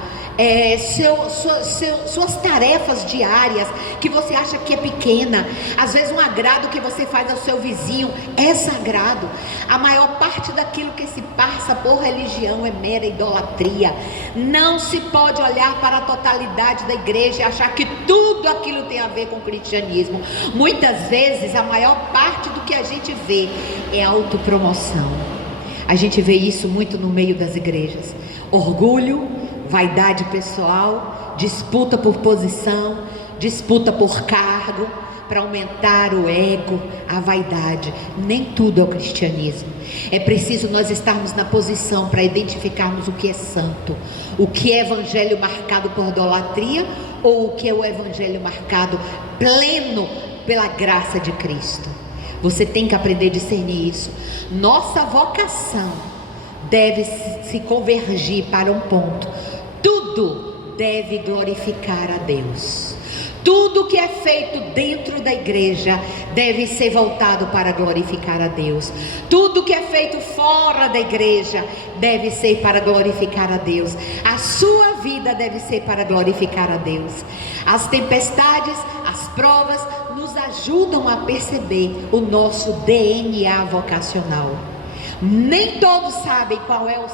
suas tarefas diárias que você acha que é pequena, às vezes um agrado que você faz ao seu vizinho é sagrado. A maior parte daquilo que se passa por religião é mera idolatria. Não se pode olhar para a totalidade da igreja e achar que tudo aquilo tem a ver com o cristianismo. Muitas vezes a maior parte do que a gente vê é autopromoção. A gente vê isso muito no meio das igrejas: orgulho, vaidade pessoal, disputa por posição, disputa por cargo, para aumentar o ego, a vaidade. Nem tudo é o cristianismo. É preciso nós estarmos na posição para identificarmos o que é santo, o que é evangelho marcado por idolatria, ou o que é o evangelho marcado pleno pela graça de Cristo. Você tem que aprender a discernir isso. Nossa vocação deve se convergir para um ponto: tudo deve glorificar a Deus. Tudo que é feito dentro da igreja deve ser voltado para glorificar a Deus. Tudo que é feito fora da igreja deve ser para glorificar a Deus. A sua vida deve ser para glorificar a Deus. As tempestades, as provas nos ajudam a perceber o nosso DNA vocacional. Nem todos sabem qual é o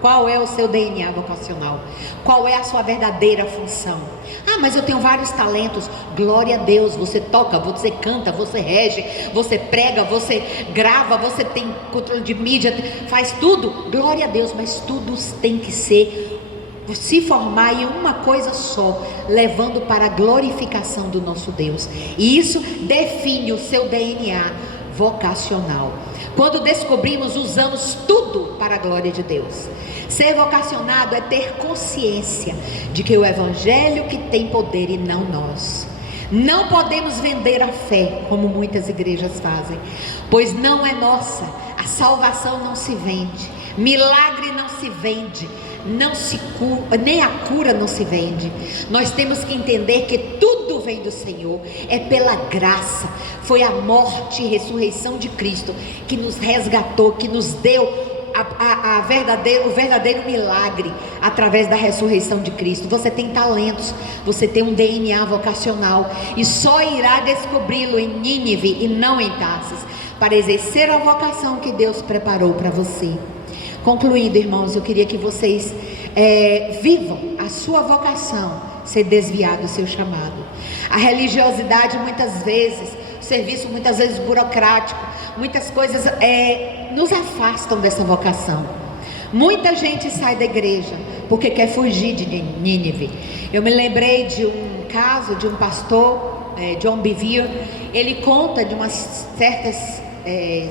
Qual é o seu DNA vocacional? Qual é a sua verdadeira função? Ah, mas eu tenho vários talentos. Glória a Deus, você toca, você canta, você rege, você prega, você grava, você tem controle de mídia, faz tudo. Glória a Deus, mas tudo tem que se formar em uma coisa só, levando para a glorificação do nosso Deus. E isso define o seu DNA vocacional. Quando descobrimos, usamos tudo para a glória de Deus. Ser vocacionado é ter consciência de que o Evangelho que tem poder e não nós. Não podemos vender a fé, como muitas igrejas fazem, pois não é nossa. A salvação não se vende, milagre não se vende, não se cura, nem a cura não se vende. Nós temos que entender que tudo vem do Senhor, é pela graça. Foi a morte e ressurreição de Cristo que nos resgatou, que nos deu o verdadeiro milagre através da ressurreição de Cristo. Você tem talentos, você tem um DNA vocacional, e só irá descobri-lo em Nínive e não em Tarsis, para exercer a vocação que Deus preparou para você. Concluindo, irmãos, eu queria que vocês vivam a sua vocação, ser desviado do seu chamado. A religiosidade muitas vezes, o serviço muitas vezes burocrático, muitas coisas nos afastam dessa vocação. Muita gente sai da igreja porque quer fugir de Nínive. Eu me lembrei de um caso de um pastor, John Bevere. Ele conta de uma certa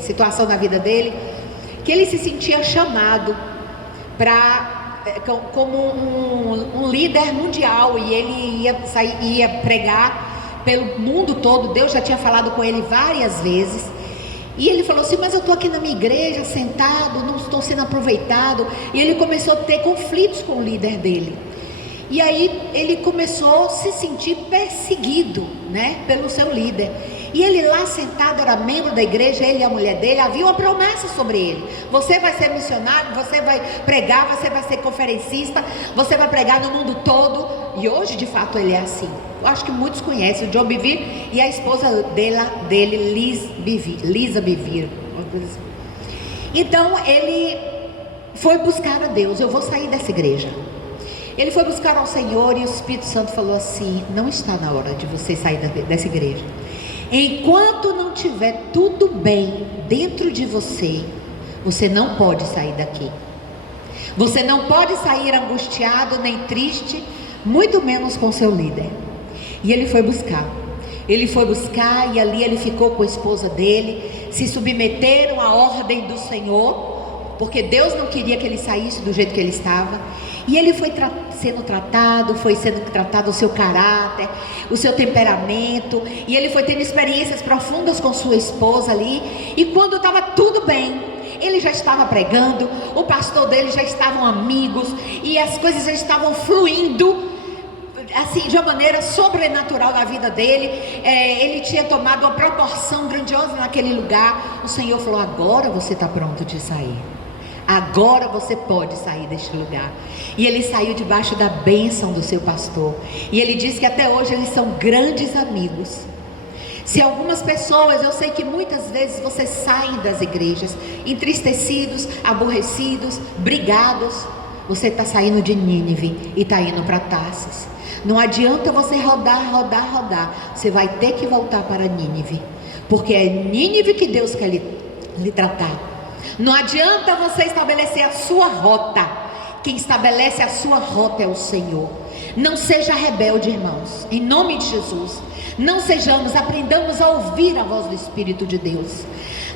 situação na vida dele, que ele se sentia chamado como um líder mundial, e ele ia pregar pelo mundo todo. Deus já tinha falado com ele várias vezes, e ele falou assim: mas eu estou aqui na minha igreja sentado, não estou sendo aproveitado. E ele começou a ter conflitos com o líder dele, e aí ele começou a se sentir perseguido, pelo seu líder. E ele lá sentado, era membro da igreja, ele e a mulher dele, havia uma promessa sobre ele: você vai ser missionário, você vai pregar, você vai ser conferencista, você vai pregar no mundo todo. E hoje de fato ele é assim. Eu acho que muitos conhecem o John Bevere e a esposa dele, Lisa Bevere. Então ele foi buscar a Deus: eu vou sair dessa igreja. Ele foi buscar ao Senhor, e o Espírito Santo falou assim: não está na hora de você sair dessa igreja. Enquanto não tiver tudo bem dentro de você, você não pode sair daqui. Você não pode sair angustiado nem triste, muito menos com seu líder. E ele foi buscar. E ali ele ficou com a esposa dele, se submeteram à ordem do Senhor, porque Deus não queria que ele saísse do jeito que ele estava. E ele foi sendo tratado o seu caráter, o seu temperamento, e ele foi tendo experiências profundas com sua esposa ali. E quando estava tudo bem, ele já estava pregando, o pastor dele já estavam amigos, e as coisas já estavam fluindo assim, de uma maneira sobrenatural na vida dele. Ele tinha tomado uma proporção grandiosa naquele lugar. O Senhor falou: agora você está pronto de sair. Agora você pode sair deste lugar. E ele saiu debaixo da bênção do seu pastor. E ele diz que até hoje eles são grandes amigos. Se algumas pessoas, eu sei que muitas vezes vocês saem das igrejas entristecidos, aborrecidos, brigados. Você está saindo de Nínive e está indo para Tarsis. Não adianta você rodar. Você vai ter que voltar para Nínive, porque é Nínive que Deus quer lhe tratar. Não adianta você estabelecer a sua rota. Quem estabelece a sua rota é o Senhor. Não seja rebelde, irmãos, em nome de Jesus. Não sejamos, aprendamos a ouvir a voz do Espírito de Deus.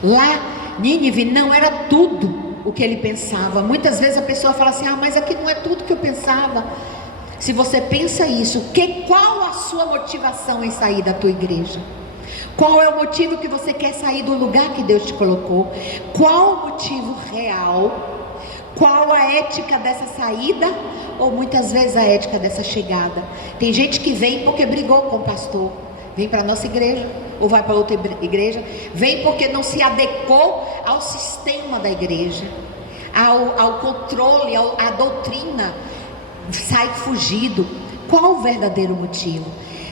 Lá, Nínive não era tudo o que ele pensava. Muitas vezes a pessoa fala assim: mas aqui não é tudo que eu pensava. Se você pensa isso, qual a sua motivação em sair da tua igreja? Qual é o motivo que você quer sair do lugar que Deus te colocou? Qual o motivo real? Qual a ética dessa saída? Ou muitas vezes a ética dessa chegada? Tem gente que vem porque brigou com o pastor, vem para a nossa igreja, ou vai para outra igreja, vem porque não se adequou ao sistema da igreja, ao controle, à doutrina, sai fugido. Qual o verdadeiro motivo?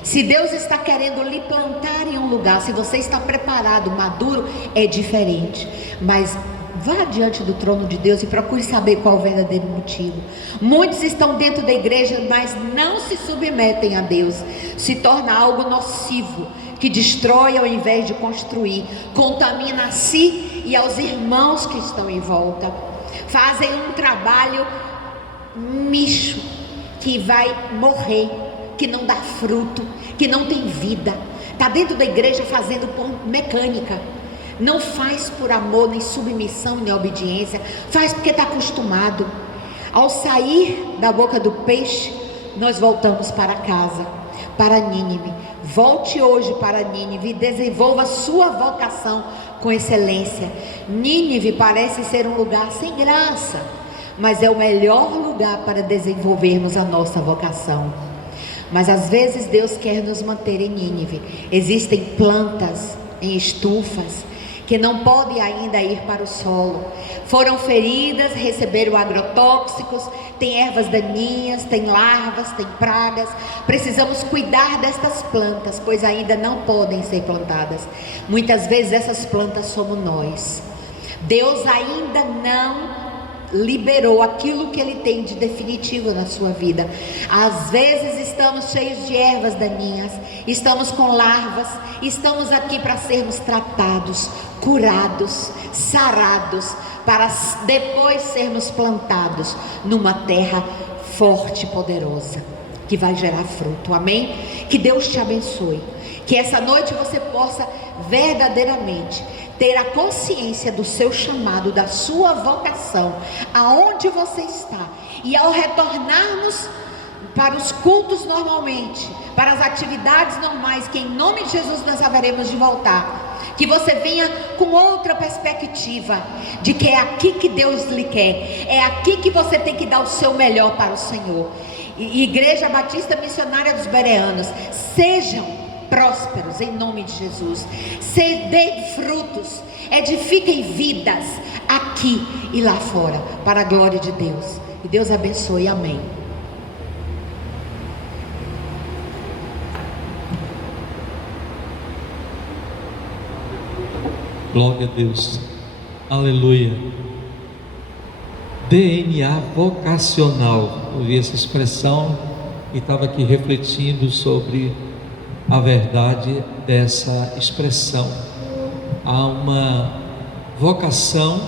Se Deus está querendo lhe plantar em um lugar, se você está preparado, maduro, é diferente. Mas vá diante do trono de Deus e procure saber qual é o verdadeiro motivo. Muitos estão dentro da igreja, mas não se submetem a Deus. Se torna algo nocivo, que destrói ao invés de construir, contamina a si e aos irmãos que estão em volta. Fazem um trabalho misto, que vai morrer, que não dá fruto, que não tem vida. Está dentro da igreja fazendo por mecânica. Não faz por amor, nem submissão, nem obediência. Faz porque está acostumado. Ao sair da boca do peixe, nós voltamos para casa, para Nínive. Volte hoje para Nínive e desenvolva sua vocação com excelência. Nínive parece ser um lugar sem graça, mas é o melhor lugar para desenvolvermos a nossa vocação. Mas às vezes Deus quer nos manter em Nínive. Existem plantas em estufas que não podem ainda ir para o solo. Foram feridas, receberam agrotóxicos, tem ervas daninhas, tem larvas, tem pragas. Precisamos cuidar destas plantas, pois ainda não podem ser plantadas. Muitas vezes essas plantas somos nós. Deus ainda não liberou aquilo que Ele tem de definitivo na sua vida. Às vezes estamos cheios de ervas daninhas, estamos com larvas, estamos aqui para sermos tratados, curados, sarados, para depois sermos plantados numa terra forte e poderosa, que vai gerar fruto. Amém? Que Deus te abençoe, que essa noite você possa verdadeiramente ter a consciência do seu chamado, da sua vocação, aonde você está. E ao retornarmos para os cultos normalmente, para as atividades normais, que em nome de Jesus nós haveremos de voltar, que você venha com outra perspectiva, de que é aqui que Deus lhe quer, é aqui que você tem que dar o seu melhor para o Senhor. Igreja Batista Missionária dos Bereanos, sejam prósperos em nome de Jesus. Deem frutos, edifiquem vidas aqui e lá fora, para a glória de Deus. E Deus abençoe, amém. Glória a Deus, aleluia. DNA vocacional, eu vi essa expressão e estava aqui refletindo sobre a verdade dessa expressão. Há uma vocação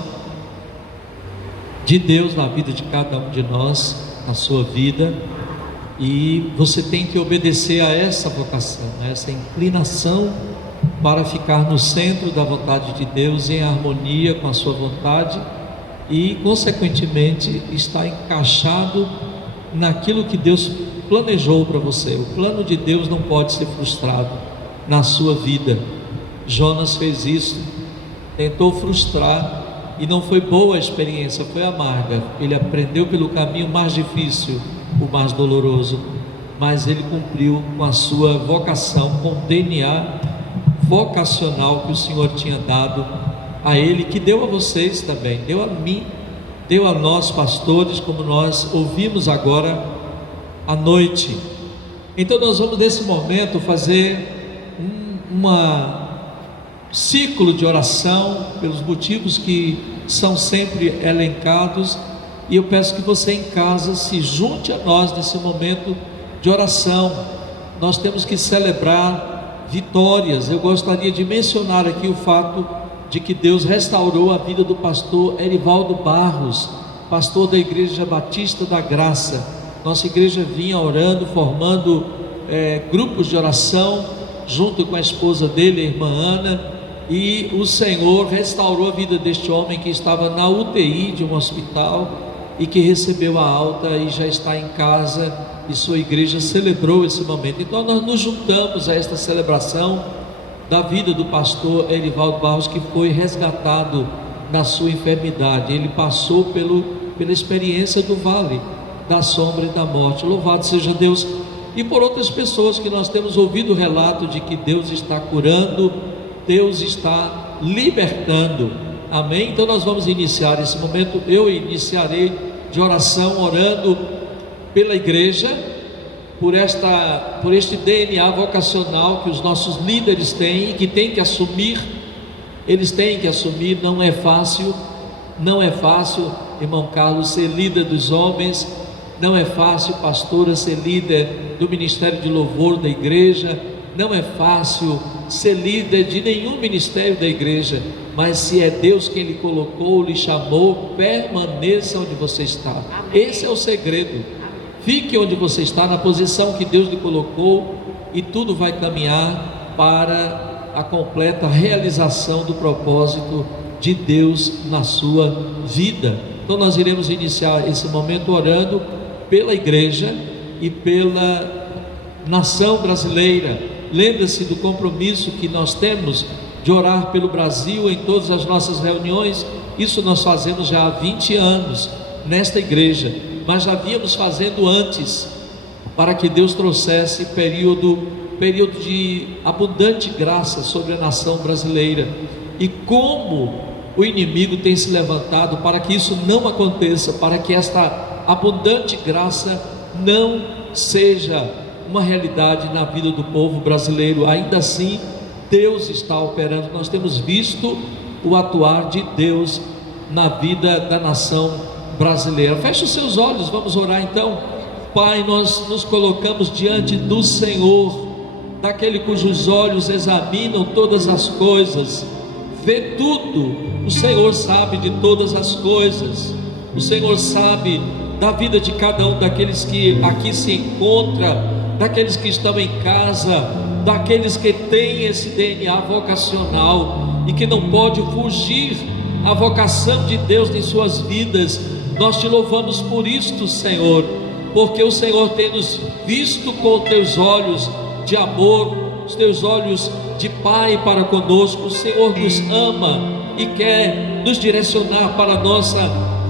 de Deus na vida de cada um de nós, na sua vida, e você tem que obedecer a essa vocação, a essa inclinação para ficar no centro da vontade de Deus, em harmonia com a sua vontade e consequentemente estar encaixado naquilo que Deus planejou para você. O plano de Deus não pode ser frustrado na sua vida. Jonas fez isso, tentou frustrar e não foi boa a experiência, foi amarga. Ele aprendeu pelo caminho mais difícil, o mais doloroso, mas ele cumpriu com a sua vocação, com o DNA vocacional que o Senhor tinha dado a ele, que deu a vocês também, deu a mim, deu a nós pastores, como nós ouvimos agora à noite. Então nós vamos nesse momento fazer um ciclo de oração pelos motivos que são sempre elencados, e eu peço que você em casa se junte a nós nesse momento de oração. Nós temos que celebrar vitórias. Eu gostaria de mencionar aqui o fato de que Deus restaurou a vida do pastor Erivaldo Barros, pastor da Igreja Batista da Graça. Nossa igreja vinha orando, formando grupos de oração junto com a esposa dele, a irmã Ana, e o Senhor restaurou a vida deste homem que estava na UTI de um hospital e que recebeu a alta e já está em casa, e sua igreja celebrou esse momento. Então nós nos juntamos a esta celebração da vida do pastor Erivaldo Barros, que foi resgatado na sua enfermidade. Ele passou pela experiência do vale da sombra e da morte. Louvado seja Deus. E por outras pessoas que nós temos ouvido o relato de que Deus está curando, Deus está libertando. Amém? Então nós vamos iniciar esse momento. Eu iniciarei de oração, orando pela igreja, por este DNA vocacional que os nossos líderes têm e que têm que assumir. Eles têm que assumir, não é fácil, Não é fácil, irmão Carlos, ser líder dos homens. Não é fácil, pastora, ser líder do Ministério de Louvor da igreja. Não é fácil ser líder de nenhum ministério da igreja. Mas se é Deus quem lhe colocou, lhe chamou, permaneça onde você está. Esse é o segredo. Fique onde você está, na posição que Deus lhe colocou, e tudo vai caminhar para a completa realização do propósito de Deus na sua vida. Então nós iremos iniciar esse momento orando pela igreja e pela nação brasileira. Lembre-se do compromisso que nós temos de orar pelo Brasil em todas as nossas reuniões. Isso nós fazemos já há 20 anos nesta igreja, mas já víamos fazendo antes, para que Deus trouxesse período de abundante graça sobre a nação brasileira. E como o inimigo tem se levantado para que isso não aconteça, para que esta abundante graça não seja uma realidade na vida do povo brasileiro. Ainda assim, Deus está operando. Nós temos visto o atuar de Deus na vida da nação brasileira. Feche os seus olhos, vamos orar então. Pai, nós nos colocamos diante do Senhor, daquele cujos olhos examinam todas as coisas, vê tudo. O Senhor sabe de todas as coisas. O Senhor sabe da vida de cada um daqueles que aqui se encontra, daqueles que estão em casa, daqueles que têm esse DNA vocacional e que não pode fugir à vocação de Deus em suas vidas. Nós te louvamos por isto, Senhor, porque o Senhor tem nos visto com teus olhos de amor, os teus olhos de Pai para conosco. O Senhor nos ama e quer nos direcionar para a nossa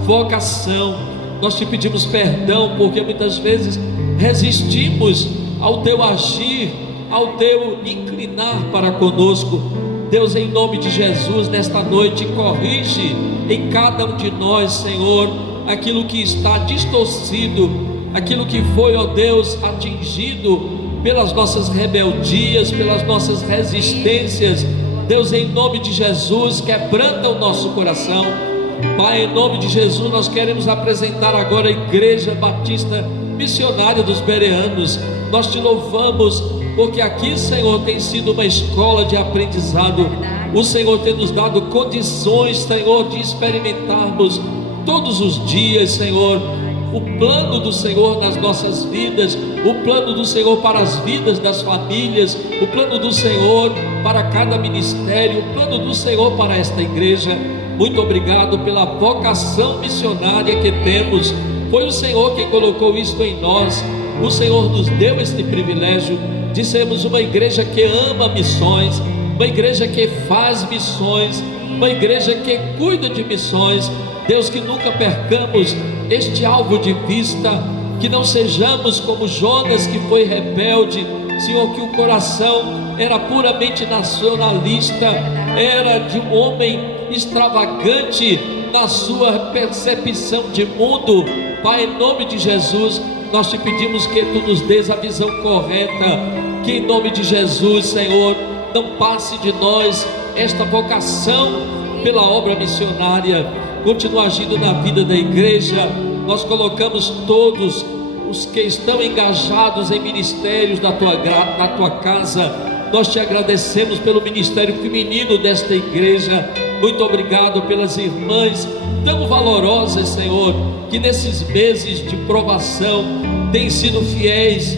vocação. Nós te pedimos perdão porque muitas vezes resistimos ao teu agir, ao teu inclinar para conosco. Deus, em nome de Jesus, nesta noite, corrige em cada um de nós, Senhor, aquilo que está distorcido, aquilo que foi, ó Deus, atingido pelas nossas rebeldias, pelas nossas resistências. Deus, em nome de Jesus, quebranta o nosso coração. Pai, em nome de Jesus, nós queremos apresentar agora a Igreja Batista Missionária dos Bereanos. Nós te louvamos porque aqui, Senhor, tem sido uma escola de aprendizado. O Senhor tem nos dado condições, Senhor, de experimentarmos todos os dias, Senhor, o plano do Senhor nas nossas vidas, o plano do Senhor para as vidas das famílias, o plano do Senhor para cada ministério, o plano do Senhor para esta igreja. Muito obrigado pela vocação missionária que temos. Foi o Senhor quem colocou isto em nós. O Senhor nos deu este privilégio de sermos uma igreja que ama missões, uma igreja que faz missões, uma igreja que cuida de missões. Deus, que nunca percamos este alvo de vista, que não sejamos como Jonas, que foi rebelde, Senhor, que o coração era puramente nacionalista, era de um homem extravagante na sua percepção de mundo. Pai, em nome de Jesus, nós te pedimos que tu nos dês a visão correta, que em nome de Jesus, Senhor, não passe de nós esta vocação pela obra missionária. Continua agindo na vida da igreja. Nós colocamos todos os que estão engajados em ministérios da tua casa. Nós te agradecemos pelo ministério feminino desta igreja. Muito obrigado pelas irmãs tão valorosas, Senhor, que nesses meses de provação têm sido fiéis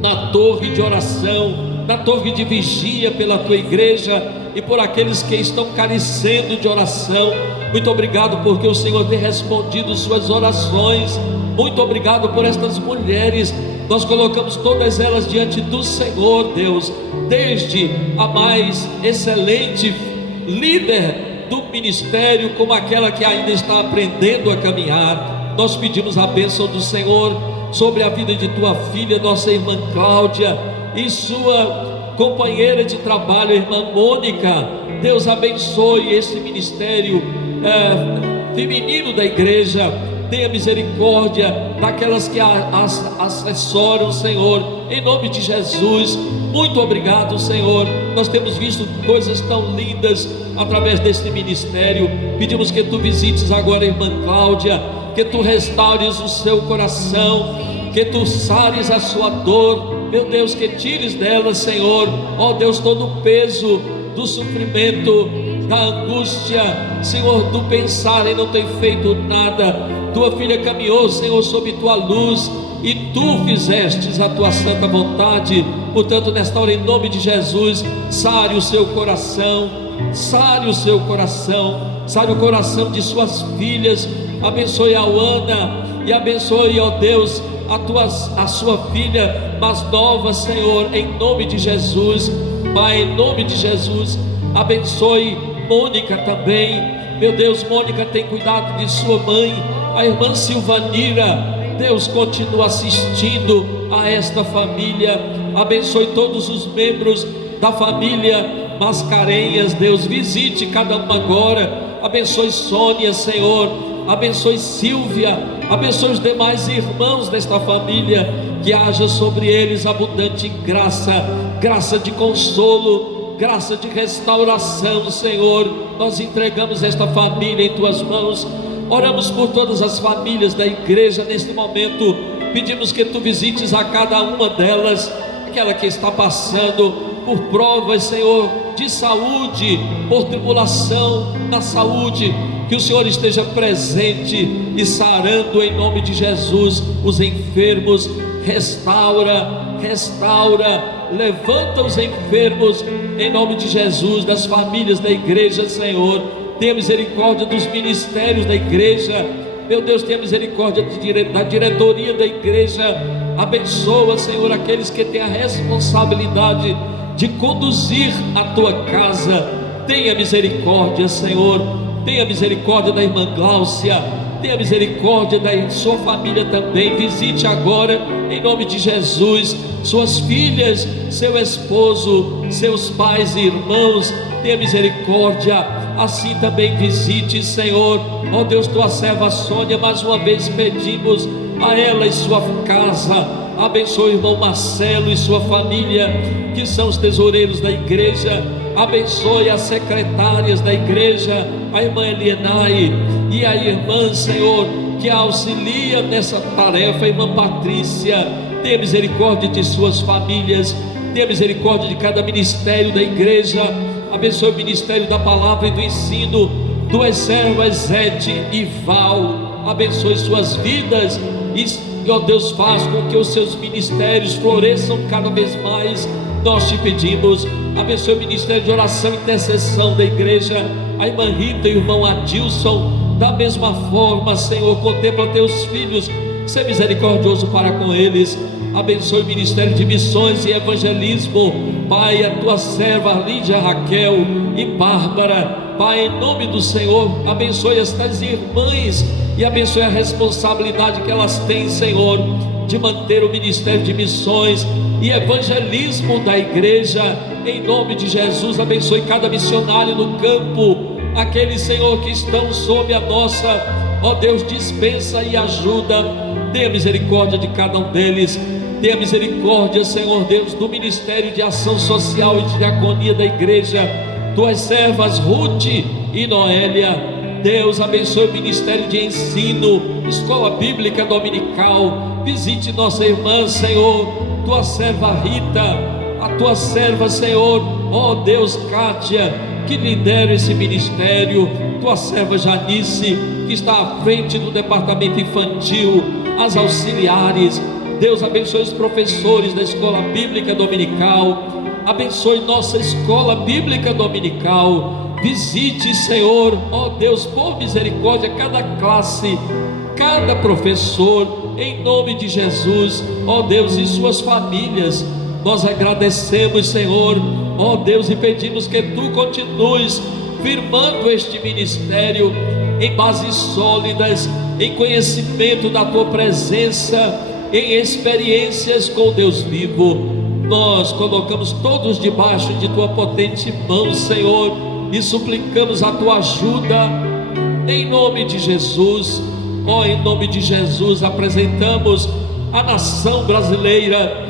na torre de oração, na torre de vigia pela tua igreja e por aqueles que estão carecendo de oração. Muito obrigado porque o Senhor tem respondido suas orações. Muito obrigado por estas mulheres. Nós colocamos todas elas diante do Senhor, Deus, desde a mais excelente líder do ministério, como aquela que ainda está aprendendo a caminhar. Nós pedimos a bênção do Senhor sobre a vida de tua filha, nossa irmã Cláudia, e sua companheira de trabalho, irmã Mônica. Deus abençoe esse ministério feminino da igreja. Tenha misericórdia daquelas que assessoram, Senhor, em nome de Jesus. Muito obrigado, Senhor. Nós temos visto coisas tão lindas através deste ministério. Pedimos que Tu visites agora a irmã Cláudia, que Tu restaures o seu coração, que Tu sares a sua dor, meu Deus, que tires dela, Senhor, ó Deus, todo o peso do sofrimento, da angústia, Senhor, do pensar em não ter feito nada. Tua filha caminhou, Senhor, sob Tua luz, e Tu fizestes a Tua santa vontade. Portanto, nesta hora, em nome de Jesus, sare o seu coração, sare o seu coração, sare o coração de suas filhas. Abençoe a Ana e abençoe, ó Deus, a sua filha mais nova, Senhor, em nome de Jesus. Pai, em nome de Jesus, abençoe Mônica também. Meu Deus, Mônica tem cuidado de sua mãe, a irmã Silvanira. Deus, continua assistindo a esta família. Abençoe todos os membros da família Mascarenhas. Deus, visite cada um agora. Abençoe Sônia, Senhor. Abençoe Silvia. Abençoe os demais irmãos desta família. Que haja sobre eles abundante graça, graça de consolo, graça de restauração, Senhor. Nós entregamos esta família em Tuas mãos. Oramos por todas as famílias da igreja neste momento. Pedimos que Tu visites a cada uma delas, aquela que está passando por provas, Senhor, de saúde, por tribulação na saúde. Que o Senhor esteja presente e sarando em nome de Jesus os enfermos. Restaura, restaura, levanta os enfermos em nome de Jesus, das famílias da igreja, Senhor. Tenha misericórdia dos ministérios da igreja, meu Deus, tenha misericórdia da diretoria da igreja. Abençoa, Senhor, aqueles que têm a responsabilidade de conduzir a Tua casa. Tenha misericórdia, Senhor. Tenha misericórdia da irmã Gláucia, tenha misericórdia da sua família também. Visite agora, em nome de Jesus, suas filhas, seu esposo, seus pais e irmãos. Tenha misericórdia. Assim também visite, Senhor, ó Deus, Tua serva Sônia. Mais uma vez pedimos a ela e sua casa. Abençoe o irmão Marcelo e sua família, que são os tesoureiros da igreja. Abençoe as secretárias da igreja, a irmã Elienay e a irmã, Senhor, que auxilia nessa tarefa, a irmã Patrícia. Tenha misericórdia de suas famílias, tenha misericórdia de cada ministério da igreja. Abençoe o ministério da palavra e do ensino, Tuas servas Zete e Val. Abençoe suas vidas e, ó Deus, faz com que os seus ministérios floresçam cada vez mais. Nós Te pedimos. Abençoe o ministério de oração e intercessão da igreja, a irmã Rita e o irmão Adilson. Da mesma forma, Senhor, contempla Teus filhos, seja misericordioso para com eles. Abençoe o ministério de missões e evangelismo, Pai, a Tua serva Lídia, Raquel e Bárbara. Pai, em nome do Senhor, abençoe estas irmãs e abençoe a responsabilidade que elas têm, Senhor, de manter o ministério de missões e evangelismo da igreja. Em nome de Jesus, abençoe cada missionário no campo, aqueles, Senhor, que estão sob a nossa, ó Deus, dispensa e ajuda. Tenha misericórdia de cada um deles. Tenha misericórdia, Senhor Deus, do ministério de ação social e de diaconia da igreja, Tuas servas Ruth e Noélia. Deus, abençoe o ministério de ensino, escola bíblica dominical. Visite nossa irmã, Senhor, Tua serva Rita, a Tua serva, Senhor, ó Deus, Kátia, que lidera esse ministério. Tua serva Janice, que está à frente do departamento infantil, as auxiliares. Deus, abençoe os professores da escola bíblica dominical. Abençoe nossa escola bíblica dominical. Visite, Senhor, ó Deus, por misericórdia, cada classe, cada professor, em nome de Jesus, ó Deus, e suas famílias. Nós agradecemos, Senhor, ó Deus, e pedimos que Tu continues firmando este ministério em bases sólidas, em conhecimento da Tua presença, em experiências com Deus vivo. Nós colocamos todos debaixo de Tua potente mão, Senhor, e suplicamos a Tua ajuda, em nome de Jesus. em nome de Jesus, apresentamos a nação brasileira.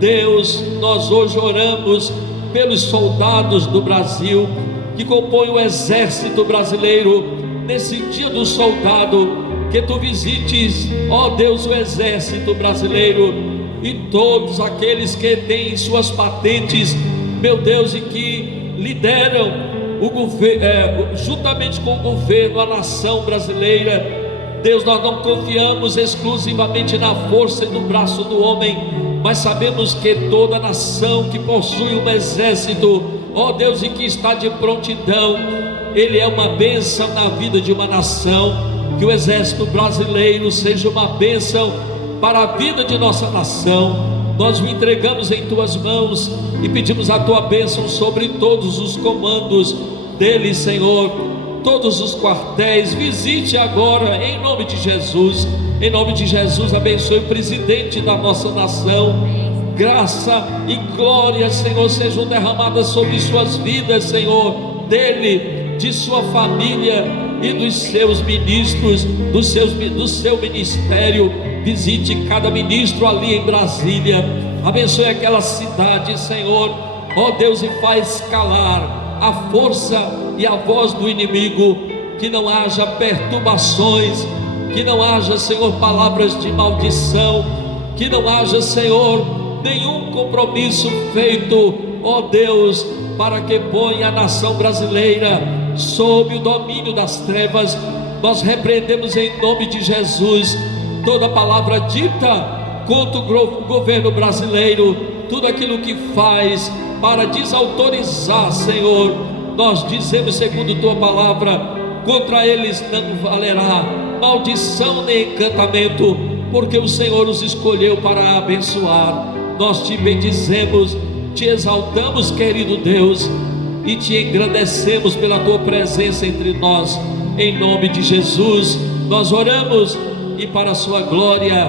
Deus, nós hoje oramos pelos soldados do Brasil, que compõem o exército brasileiro. Nesse dia do soldado, que tu visites, Deus, o exército brasileiro e todos aqueles que têm suas patentes, meu Deus, e que lideram o governo, juntamente com o governo, a nação brasileira. Deus, nós não confiamos exclusivamente na força e no braço do homem, mas sabemos que toda nação que possui um exército, Deus, e que está de prontidão, ele é uma bênção na vida de uma nação. Que o exército brasileiro seja uma bênção para a vida de nossa nação. Nós o entregamos em tuas mãos e pedimos a tua bênção sobre todos os comandos dele, Senhor, todos os quartéis. Visite agora, em nome de Jesus. Em nome de Jesus, abençoe o presidente da nossa nação. Graça e glória, Senhor, sejam derramadas sobre suas vidas, Senhor, dele, de sua família e dos seus ministros, do seu ministério. Visite cada ministro ali em Brasília. Abençoe aquela cidade, Senhor, Deus, e faz calar a força e a voz do inimigo. Que não haja perturbações, que não haja, Senhor, palavras de maldição, que não haja, Senhor, nenhum compromisso feito, Deus, para que ponha a nação brasileira sob o domínio das trevas. Nós repreendemos em nome de Jesus toda palavra dita contra o governo brasileiro, tudo aquilo que faz para desautorizar, Senhor. Nós dizemos, segundo tua palavra, contra eles não valerá maldição nem encantamento, porque o Senhor os escolheu para abençoar. Nós te bendizemos, te exaltamos, querido Deus, e te engrandecemos pela tua presença entre nós. Em nome de Jesus nós oramos, e para a sua glória.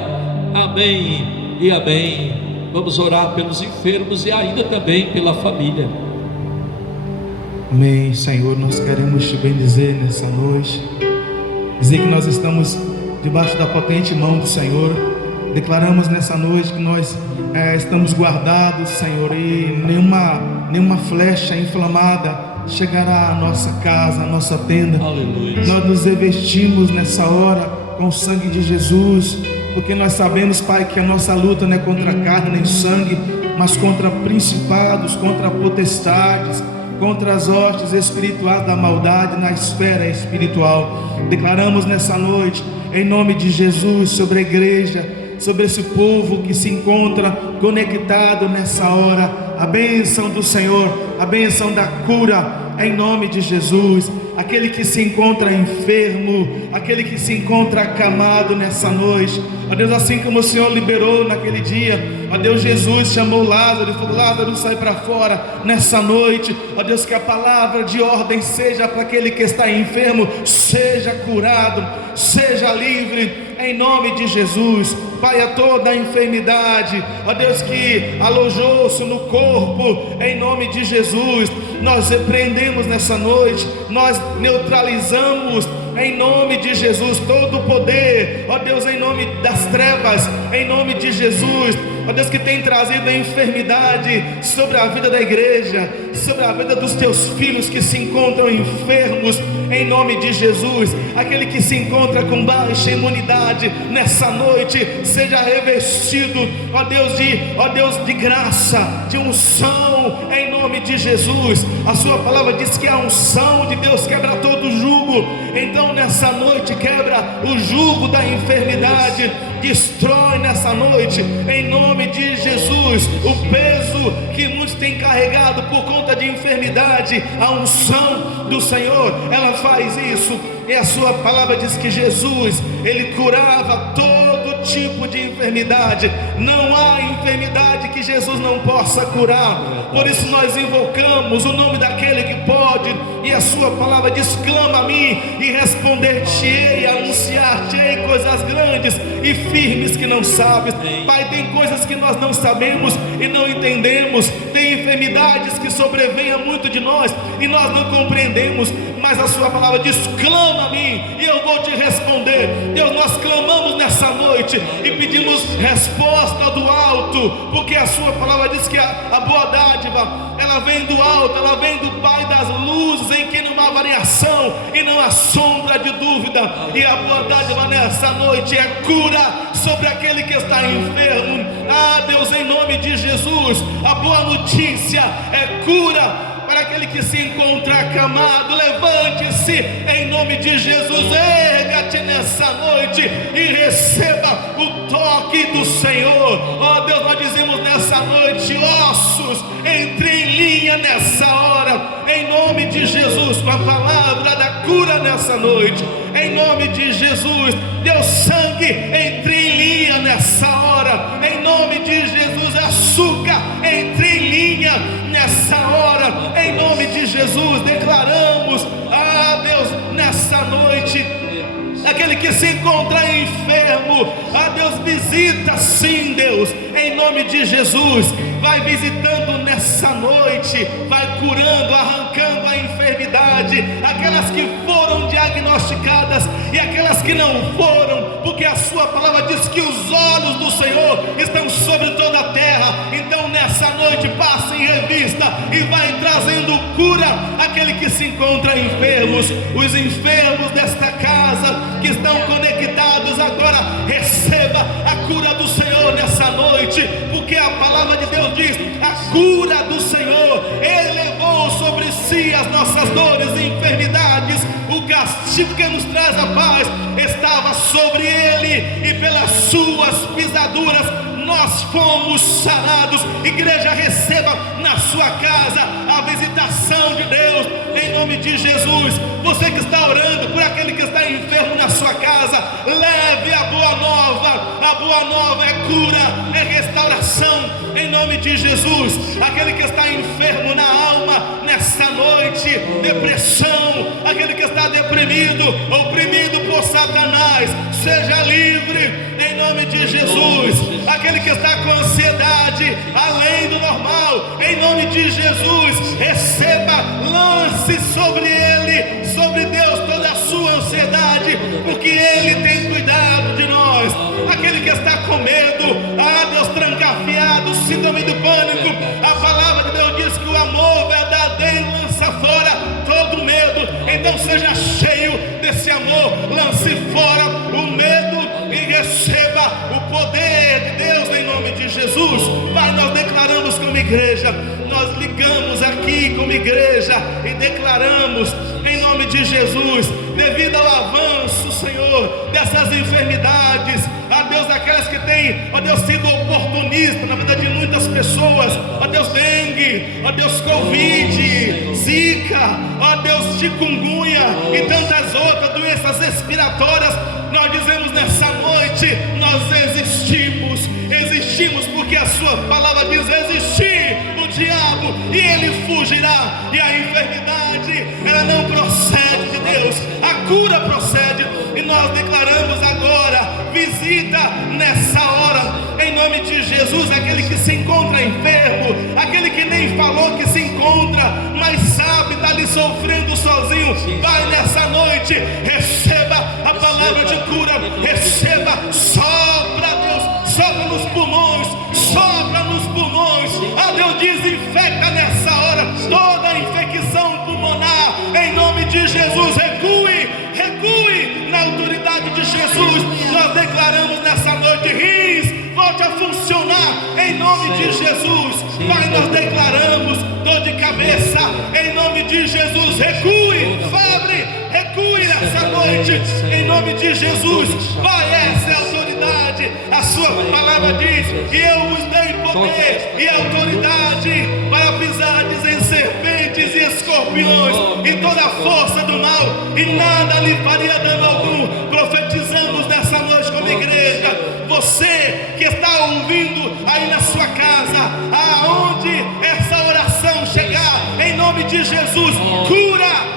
Amém e amém. Vamos orar pelos enfermos e ainda também pela família. Amém. Senhor, nós queremos te bendizer nessa noite, dizer que nós estamos debaixo da potente mão do Senhor. Declaramos nessa noite que nós estamos guardados, Senhor, e nenhuma flecha inflamada chegará à nossa casa, à nossa tenda. Aleluia. Nós nos revestimos nessa hora com o sangue de Jesus, porque nós sabemos, Pai, que a nossa luta não é contra carne nem sangue, mas contra principados, contra potestades, contra as hostes espirituais da maldade na esfera espiritual. Declaramos nessa noite, em nome de Jesus, sobre a igreja, sobre esse povo que se encontra conectado nessa hora, a bênção do Senhor, a bênção da cura, em nome de Jesus. Aquele que se encontra enfermo, aquele que se encontra acamado nessa noite, ó Deus, assim como o Senhor liberou naquele dia, ó Deus, Jesus chamou Lázaro e falou: Lázaro, sai para fora. Nessa noite, ó Deus, que a palavra de ordem seja para aquele que está enfermo: seja curado, seja livre, em nome de Jesus. Pai, a toda a enfermidade, ó Deus, que alojou-se no corpo, em nome de Jesus, nós repreendemos nessa noite, nós neutralizamos, em nome de Jesus, todo o poder, ó Deus, em nome das trevas, em nome de Jesus, ó Deus, que tem trazido a enfermidade sobre a vida da igreja, sobre a vida dos teus filhos que se encontram enfermos, em nome de Jesus. Aquele que se encontra com baixa imunidade, nessa noite, seja revestido, ó Deus, de graça, de unção, em nome de Jesus. A sua palavra diz que a unção de Deus quebra todo jugo. Então nessa noite quebra o jugo da enfermidade, destrói nessa noite, em nome de Jesus, o peso que muitos têm carregado por conta de enfermidade. A unção do Senhor, ela faz isso. E a sua palavra diz que Jesus, ele curava todo tipo de enfermidade. Não há enfermidade enfermidade que Jesus não possa curar. Por isso nós invocamos o nome daquele que pode, e a sua palavra diz: clama a mim e responder-te-ei, anunciar-te-ei coisas grandes e firmes que não sabes. Pai, tem coisas que nós não sabemos e não entendemos, tem enfermidades que sobrevêm a muito de nós e nós não compreendemos, mas a sua palavra diz: clama a mim e eu vou te responder. Deus, nós clamamos nessa noite e pedimos resposta do alto, porque a sua palavra diz que a boa dádiva, ela vem do alto, ela vem do Pai das luzes, em que não há variação e não há sombra de dúvida. E a boa dádiva nessa noite é cura sobre aquele que está enfermo. Ah, Deus, em nome de Jesus, a boa notícia é cura para aquele que se encontra acamado. Levante-se em nome de Jesus, erga-te nessa noite e receba o toque do Senhor. Ó Deus, nós dizemos nessa noite: ossos, entre em linha nessa hora, em nome de Jesus, com a palavra da cura nessa noite, em nome de Jesus. Deus, sangue, entre em linha nessa hora, em nome de Jesus. Açúcar, entre em linha nessa hora, em nome de Jesus. Declaramos, ah Deus, nessa noite, aquele que se encontra enfermo, ah Deus, visita sim, Deus, em nome de Jesus. Vai visitando nessa noite, vai curando, arrancando a enfermidade, aquelas que foram diagnosticadas e aquelas que não foram, porque a sua palavra diz que os olhos do Senhor estão sobre toda a terra. Então nessa noite passa em revista e vai trazendo cura àquele que se encontra enfermos. Os enfermos desta casa que estão conectados agora, receba a cura do Senhor nessa noite, porque a palavra de Deus diz: a cura do Senhor, Ele levou sobre si as nossas dores e enfermidades. O castigo que nos traz a paz estava sobre Ele, e pelas suas pisaduras nós fomos sarados. Igreja, receba na sua casa a visitação de Deus, em nome de Jesus. Você que está orando por aquele que está enfermo na sua casa, leve a boa nova. A boa nova é cura, é restauração, em nome de Jesus. Aquele que está enfermo na alma nessa noite, depressão, aquele que está deprimido, oprimido por Satanás, seja livre, em nome de Jesus. Aquele que está com ansiedade além do normal, em nome de Jesus, receba, lance sobre ele, sobre Deus, toda a sua ansiedade, porque Ele tem cuidado de nós. Aquele que está com medo, ah Deus, trancafiado, síndrome do pânico, a palavra de Deus diz que o amor verdadeiro lança fora todo medo. Então seja cheio desse amor, lance fora o medo e receba o poder de Deus em nome de Jesus. Pai, nós declaramos como igreja, nós ligamos aqui como igreja e declaramos em nome de Jesus, devido ao avanço, Senhor, dessas enfermidades, ó Deus, aquelas que têm, ó Deus, sido oportunista na vida de muitas pessoas, ó Deus, dengue, ó Deus, Covid, Zika, ó Deus, chikungunya e tantas outras doenças respiratórias. Nós dizemos nessa noite, nós existimos porque a sua palavra diz: existir o diabo e ele fugirá. E a enfermidade, ela não procede de Deus, a cura procede. E nós declaramos agora, visita nessa hora, em nome de Jesus, aquele que se encontra enfermo, aquele que nem falou que se encontra, mas sabe, está ali sofrendo sozinho. Vai nessa noite, receba a palavra de cura, receba, sopra Deus, sopra nos pulmões, sopra nos pulmões. A Deus, desinfecta nessa hora toda a infecção pulmonar, em nome de Jesus. Recue na autoridade de Jesus. Nós declaramos nessa noite, rins, volte a funcionar em nome de Jesus. Pai, nós declaramos dor de cabeça em nome de Jesus. Recue, Fabre, recue nessa noite em nome de Jesus. Pai, essa é a autoridade. A sua palavra diz: e eu vos dei poder e autoridade para pisares em serpentes e escorpiões e toda a força do mal, e nada lhe faria dano algum. Profetizamos nessa noite como igreja. Você que está ouvindo aí na sua aonde essa oração chegar, em nome de Jesus, cura.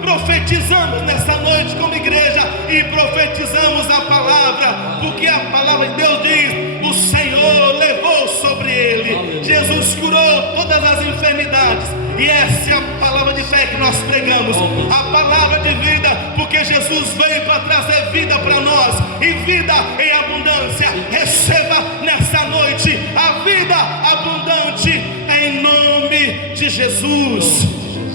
Profetizamos nessa noite como igreja e profetizamos a palavra, porque a palavra de Deus diz: o Senhor levou sobre ele, Jesus curou todas as enfermidades. E essa é a palavra de fé que nós pregamos, a palavra de vida, porque Jesus veio para trazer vida para nós, e vida em abundância. Receba nessa noite a vida abundante, em nome de Jesus.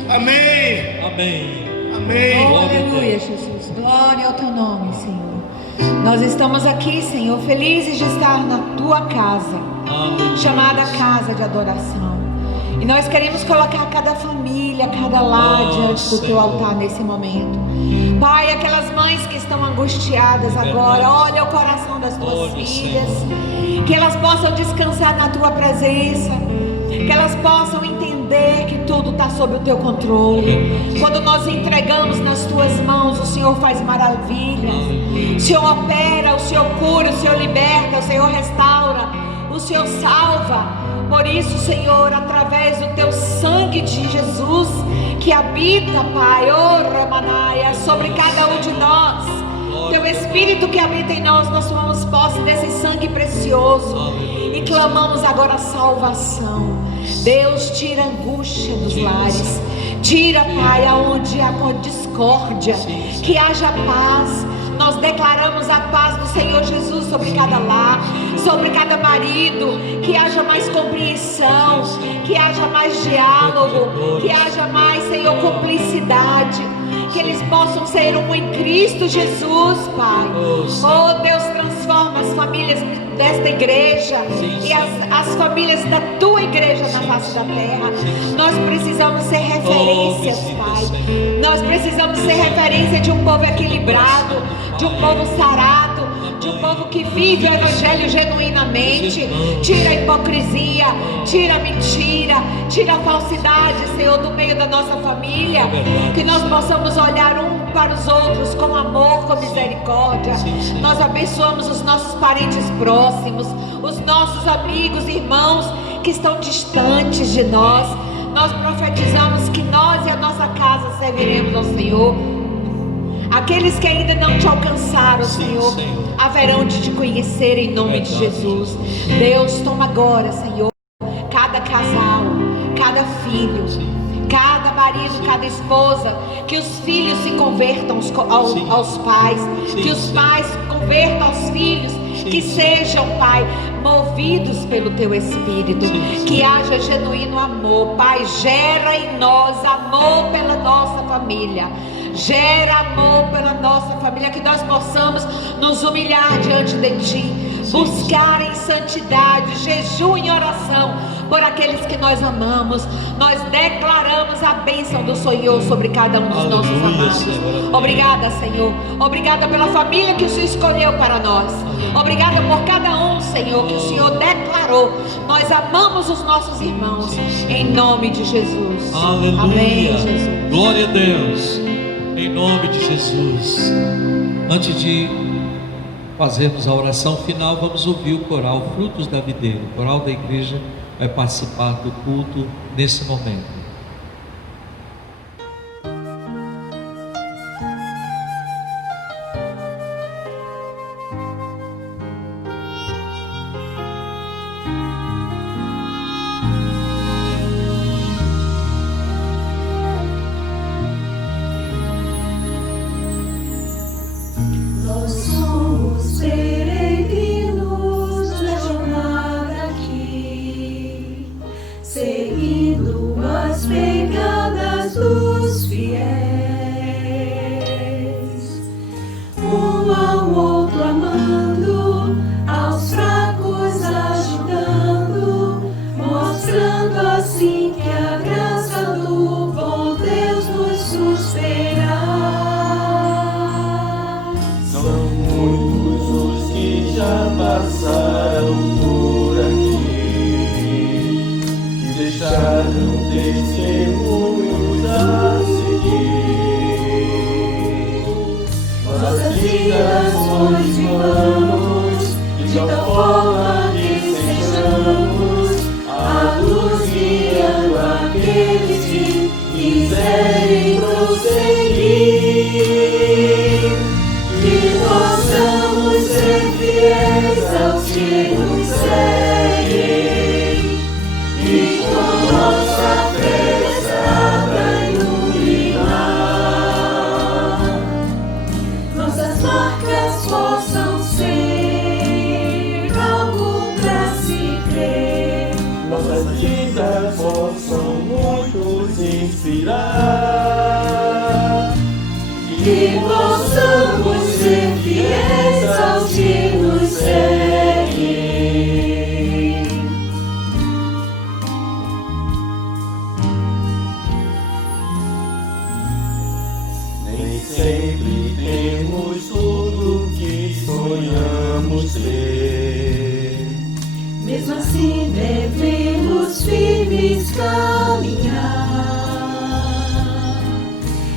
Amém. Amém. Amém. Oh, aleluia, Jesus. Glória ao teu nome, Senhor. Nós estamos aqui, Senhor, felizes de estar na tua casa, chamada casa de adoração. E nós queremos colocar cada família, cada lar diante do teu altar nesse momento. Pai, aquelas mães que estão angustiadas agora, olha o coração das tuas filhas, que elas possam descansar na tua presença, que elas possam entender que tudo está sob o teu controle. Quando nós entregamos nas tuas mãos, o Senhor faz maravilhas. O Senhor opera, o Senhor cura, o Senhor liberta, o Senhor restaura, o Senhor salva. Por isso, Senhor, através do teu sangue de Jesus, que habita, Pai, Ramanaia, sobre cada um de nós, teu Espírito que habita em nós tomamos posse desse sangue precioso e clamamos agora a salvação. Deus, tira a angústia dos lares, tira, Pai, aonde há discórdia, que haja paz. Nós declaramos a paz do Senhor Jesus sobre cada lar, sobre cada marido, que haja mais compreensão, que haja mais diálogo, que haja mais, Senhor, cumplicidade, que eles possam ser um em Cristo Jesus, Pai. Oh Deus, transforma as famílias desta igreja e as famílias da tua igreja na face da terra. Nós precisamos ser referências, Pai. Nós precisamos ser referência de um povo equilibrado, de um povo sarado, de um povo que vive o evangelho genuinamente. Tira a hipocrisia, tira a mentira, tira a falsidade, Senhor, do meio da nossa família. Que nós possamos olhar um para os outros com amor, com misericórdia. Nós abençoamos os nossos parentes próximos, os nossos amigos, irmãos que estão distantes de nós. Nós profetizamos que nós e a nossa casa serviremos ao Senhor. Aqueles que ainda não te alcançaram, Senhor, haverão de te conhecer em nome de Jesus. Deus, toma agora, Senhor, cada casal, cada filho, cada marido, cada esposa, que os filhos se convertam aos pais, que os pais convertam aos filhos, que sejam, Pai, movidos pelo teu Espírito, que haja genuíno amor. Pai, gera em nós amor pela nossa família, gera amor pela nossa família, que nós possamos nos humilhar diante de Ti, buscar em santidade, jejum e oração por aqueles que nós amamos. Nós declaramos a bênção do Senhor sobre cada um dos nossos amados. Obrigada, Senhor. Obrigada pela família que o Senhor escolheu para nós. Obrigada por cada um, Senhor, que o Senhor declarou. Nós amamos os nossos irmãos, em nome de Jesus. Aleluia. Amém, Jesus. Glória a Deus, em nome de Jesus. Antes de fazermos a oração final, vamos ouvir o coral Frutos da Videira. O coral da igreja vai participar do culto nesse momento. Nós somos peregrinos na jornada aqui, seguindo as Nossas vidas possam muitos inspirar. Que possamos ser fiéis aos que nos seguem. Nem sempre temos tudo que sonhamos ter. Mesmo assim devemos firmes caminhar.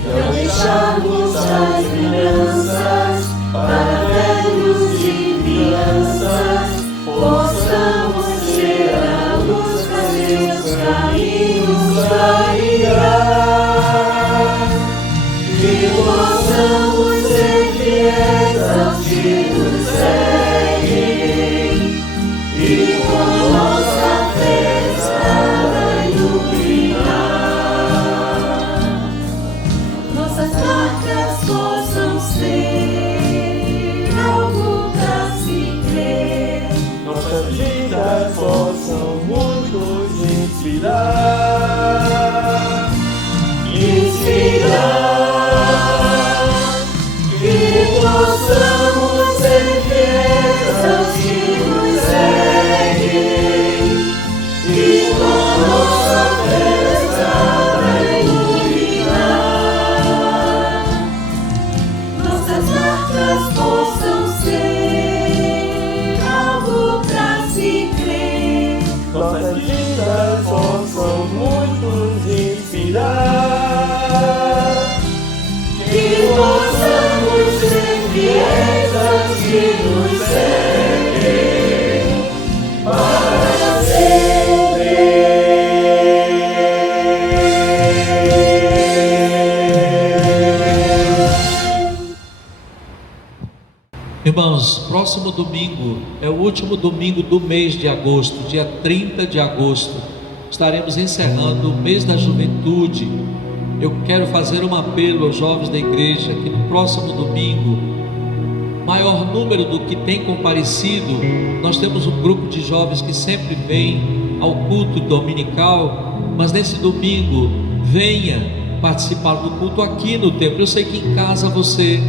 Não deixarmos as lembranças para velhos e crianças. Possamos ser a luz para seus caminhos clarear. Que possamos ser fiéis aos que nos seguem. E com nossa fé estada iluminar. Nossas marcas possam ser algo pra se crer. Nossas vidas possam muitos inspirar. Que possamos ser fiéis aos que nos seguem. E com nossa fé estada iluminar. Nossas marcas possam ser algo pra se crer. Nossas vidas possam muitos inspirar. Que possamos ser fiéis aos que nos seguem para sempre. Irmãos, próximo domingo é o último domingo do mês de agosto, dia 30 de agosto. Estaremos encerrando o mês da juventude. Eu quero fazer um apelo aos jovens da igreja que no próximo domingo, maior número do que tem comparecido, nós temos um grupo de jovens que sempre vem ao culto dominical, mas nesse domingo venha participar do culto aqui no templo. Eu sei que em casa você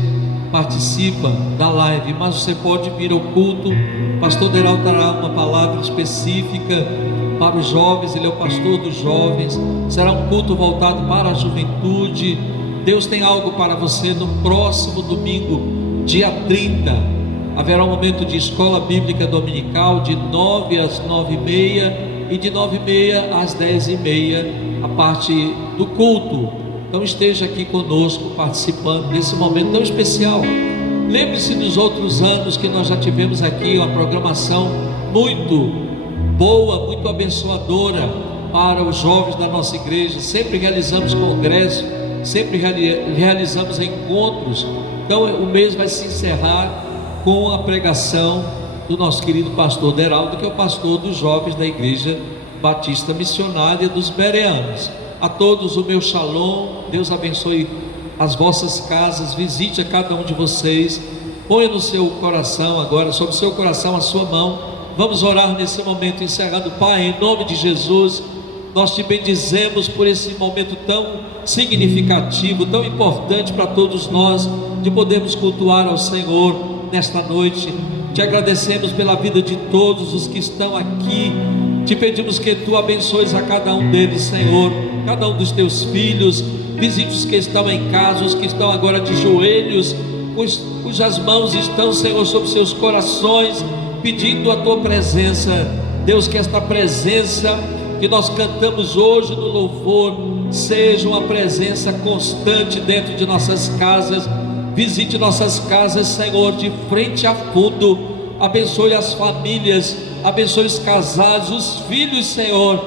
participa da live, mas você pode vir ao culto. O pastor Deraldo dará uma palavra específica para os jovens, ele é o pastor dos jovens. Será um culto voltado para a juventude. Deus tem algo para você no próximo domingo, dia 30. Haverá um momento de escola bíblica dominical de 9 às 9h30 e de 9h30 às 10h30, a parte do culto. Então esteja aqui conosco participando desse momento tão especial. Lembre-se dos outros anos que nós já tivemos aqui uma programação muito boa, muito abençoadora para os jovens da nossa igreja. Sempre realizamos congressos, sempre realizamos encontros. Então o mês vai se encerrar com a pregação do nosso querido pastor Deraldo, que é o pastor dos jovens da Igreja Batista Missionária dos Bereanos. A todos o meu shalom. Deus abençoe as vossas casas, visite a cada um de vocês. Ponha no seu coração agora, sobre o seu coração a sua mão. Vamos orar nesse momento, encerrando. Pai, em nome de Jesus, nós te bendizemos por esse momento tão significativo, tão importante para todos nós, de podermos cultuar ao Senhor nesta noite. Te agradecemos pela vida de todos os que estão aqui. Te pedimos que tu abençoes a cada um deles, Senhor, cada um dos teus filhos. Visite os que estão em casa, os que estão agora de joelhos, cujas mãos estão, Senhor, sobre seus corações, pedindo a tua presença. Deus, que esta presença que nós cantamos hoje no louvor seja uma presença constante dentro de nossas casas. Visite nossas casas, Senhor, de frente a fundo. Abençoe as famílias, abençoe os casados, os filhos, Senhor.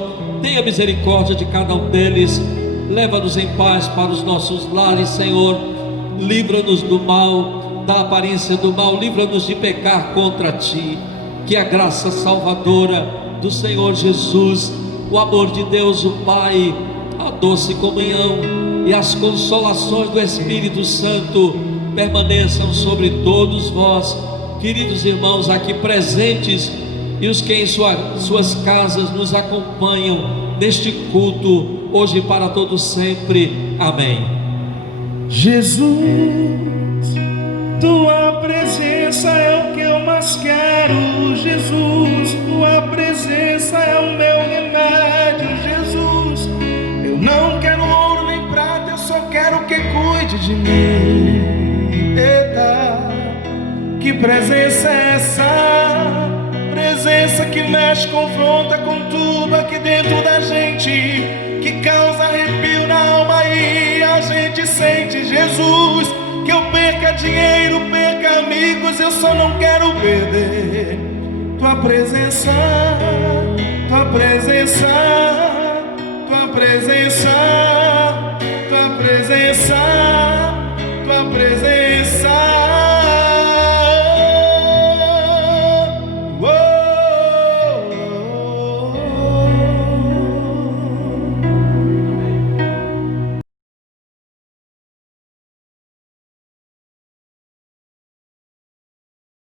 Tenha misericórdia de cada um deles. Leva-nos em paz para os nossos lares, Senhor. Livra-nos do mal, da aparência do mal. Livra-nos de pecar contra Ti. Que a graça salvadora do Senhor Jesus, o amor de Deus o Pai, a doce comunhão e as consolações do Espírito Santo permaneçam sobre todos vós, queridos irmãos aqui presentes e os que em suas casas nos acompanham neste culto, hoje e para todos sempre. Amém. Jesus, tua presença é o que eu mais quero. Jesus, tua presença é o meu remédio. Jesus, eu não quero ouro nem prata, eu só quero que cuide de mim. Eita, que presença é essa? Presença que mexe, confronta com tudo aqui dentro da gente, que causa arrepio na alma e a gente sente. Jesus, que eu perca dinheiro, perca amigos, eu só não quero perder tua presença, tua presença, tua presença.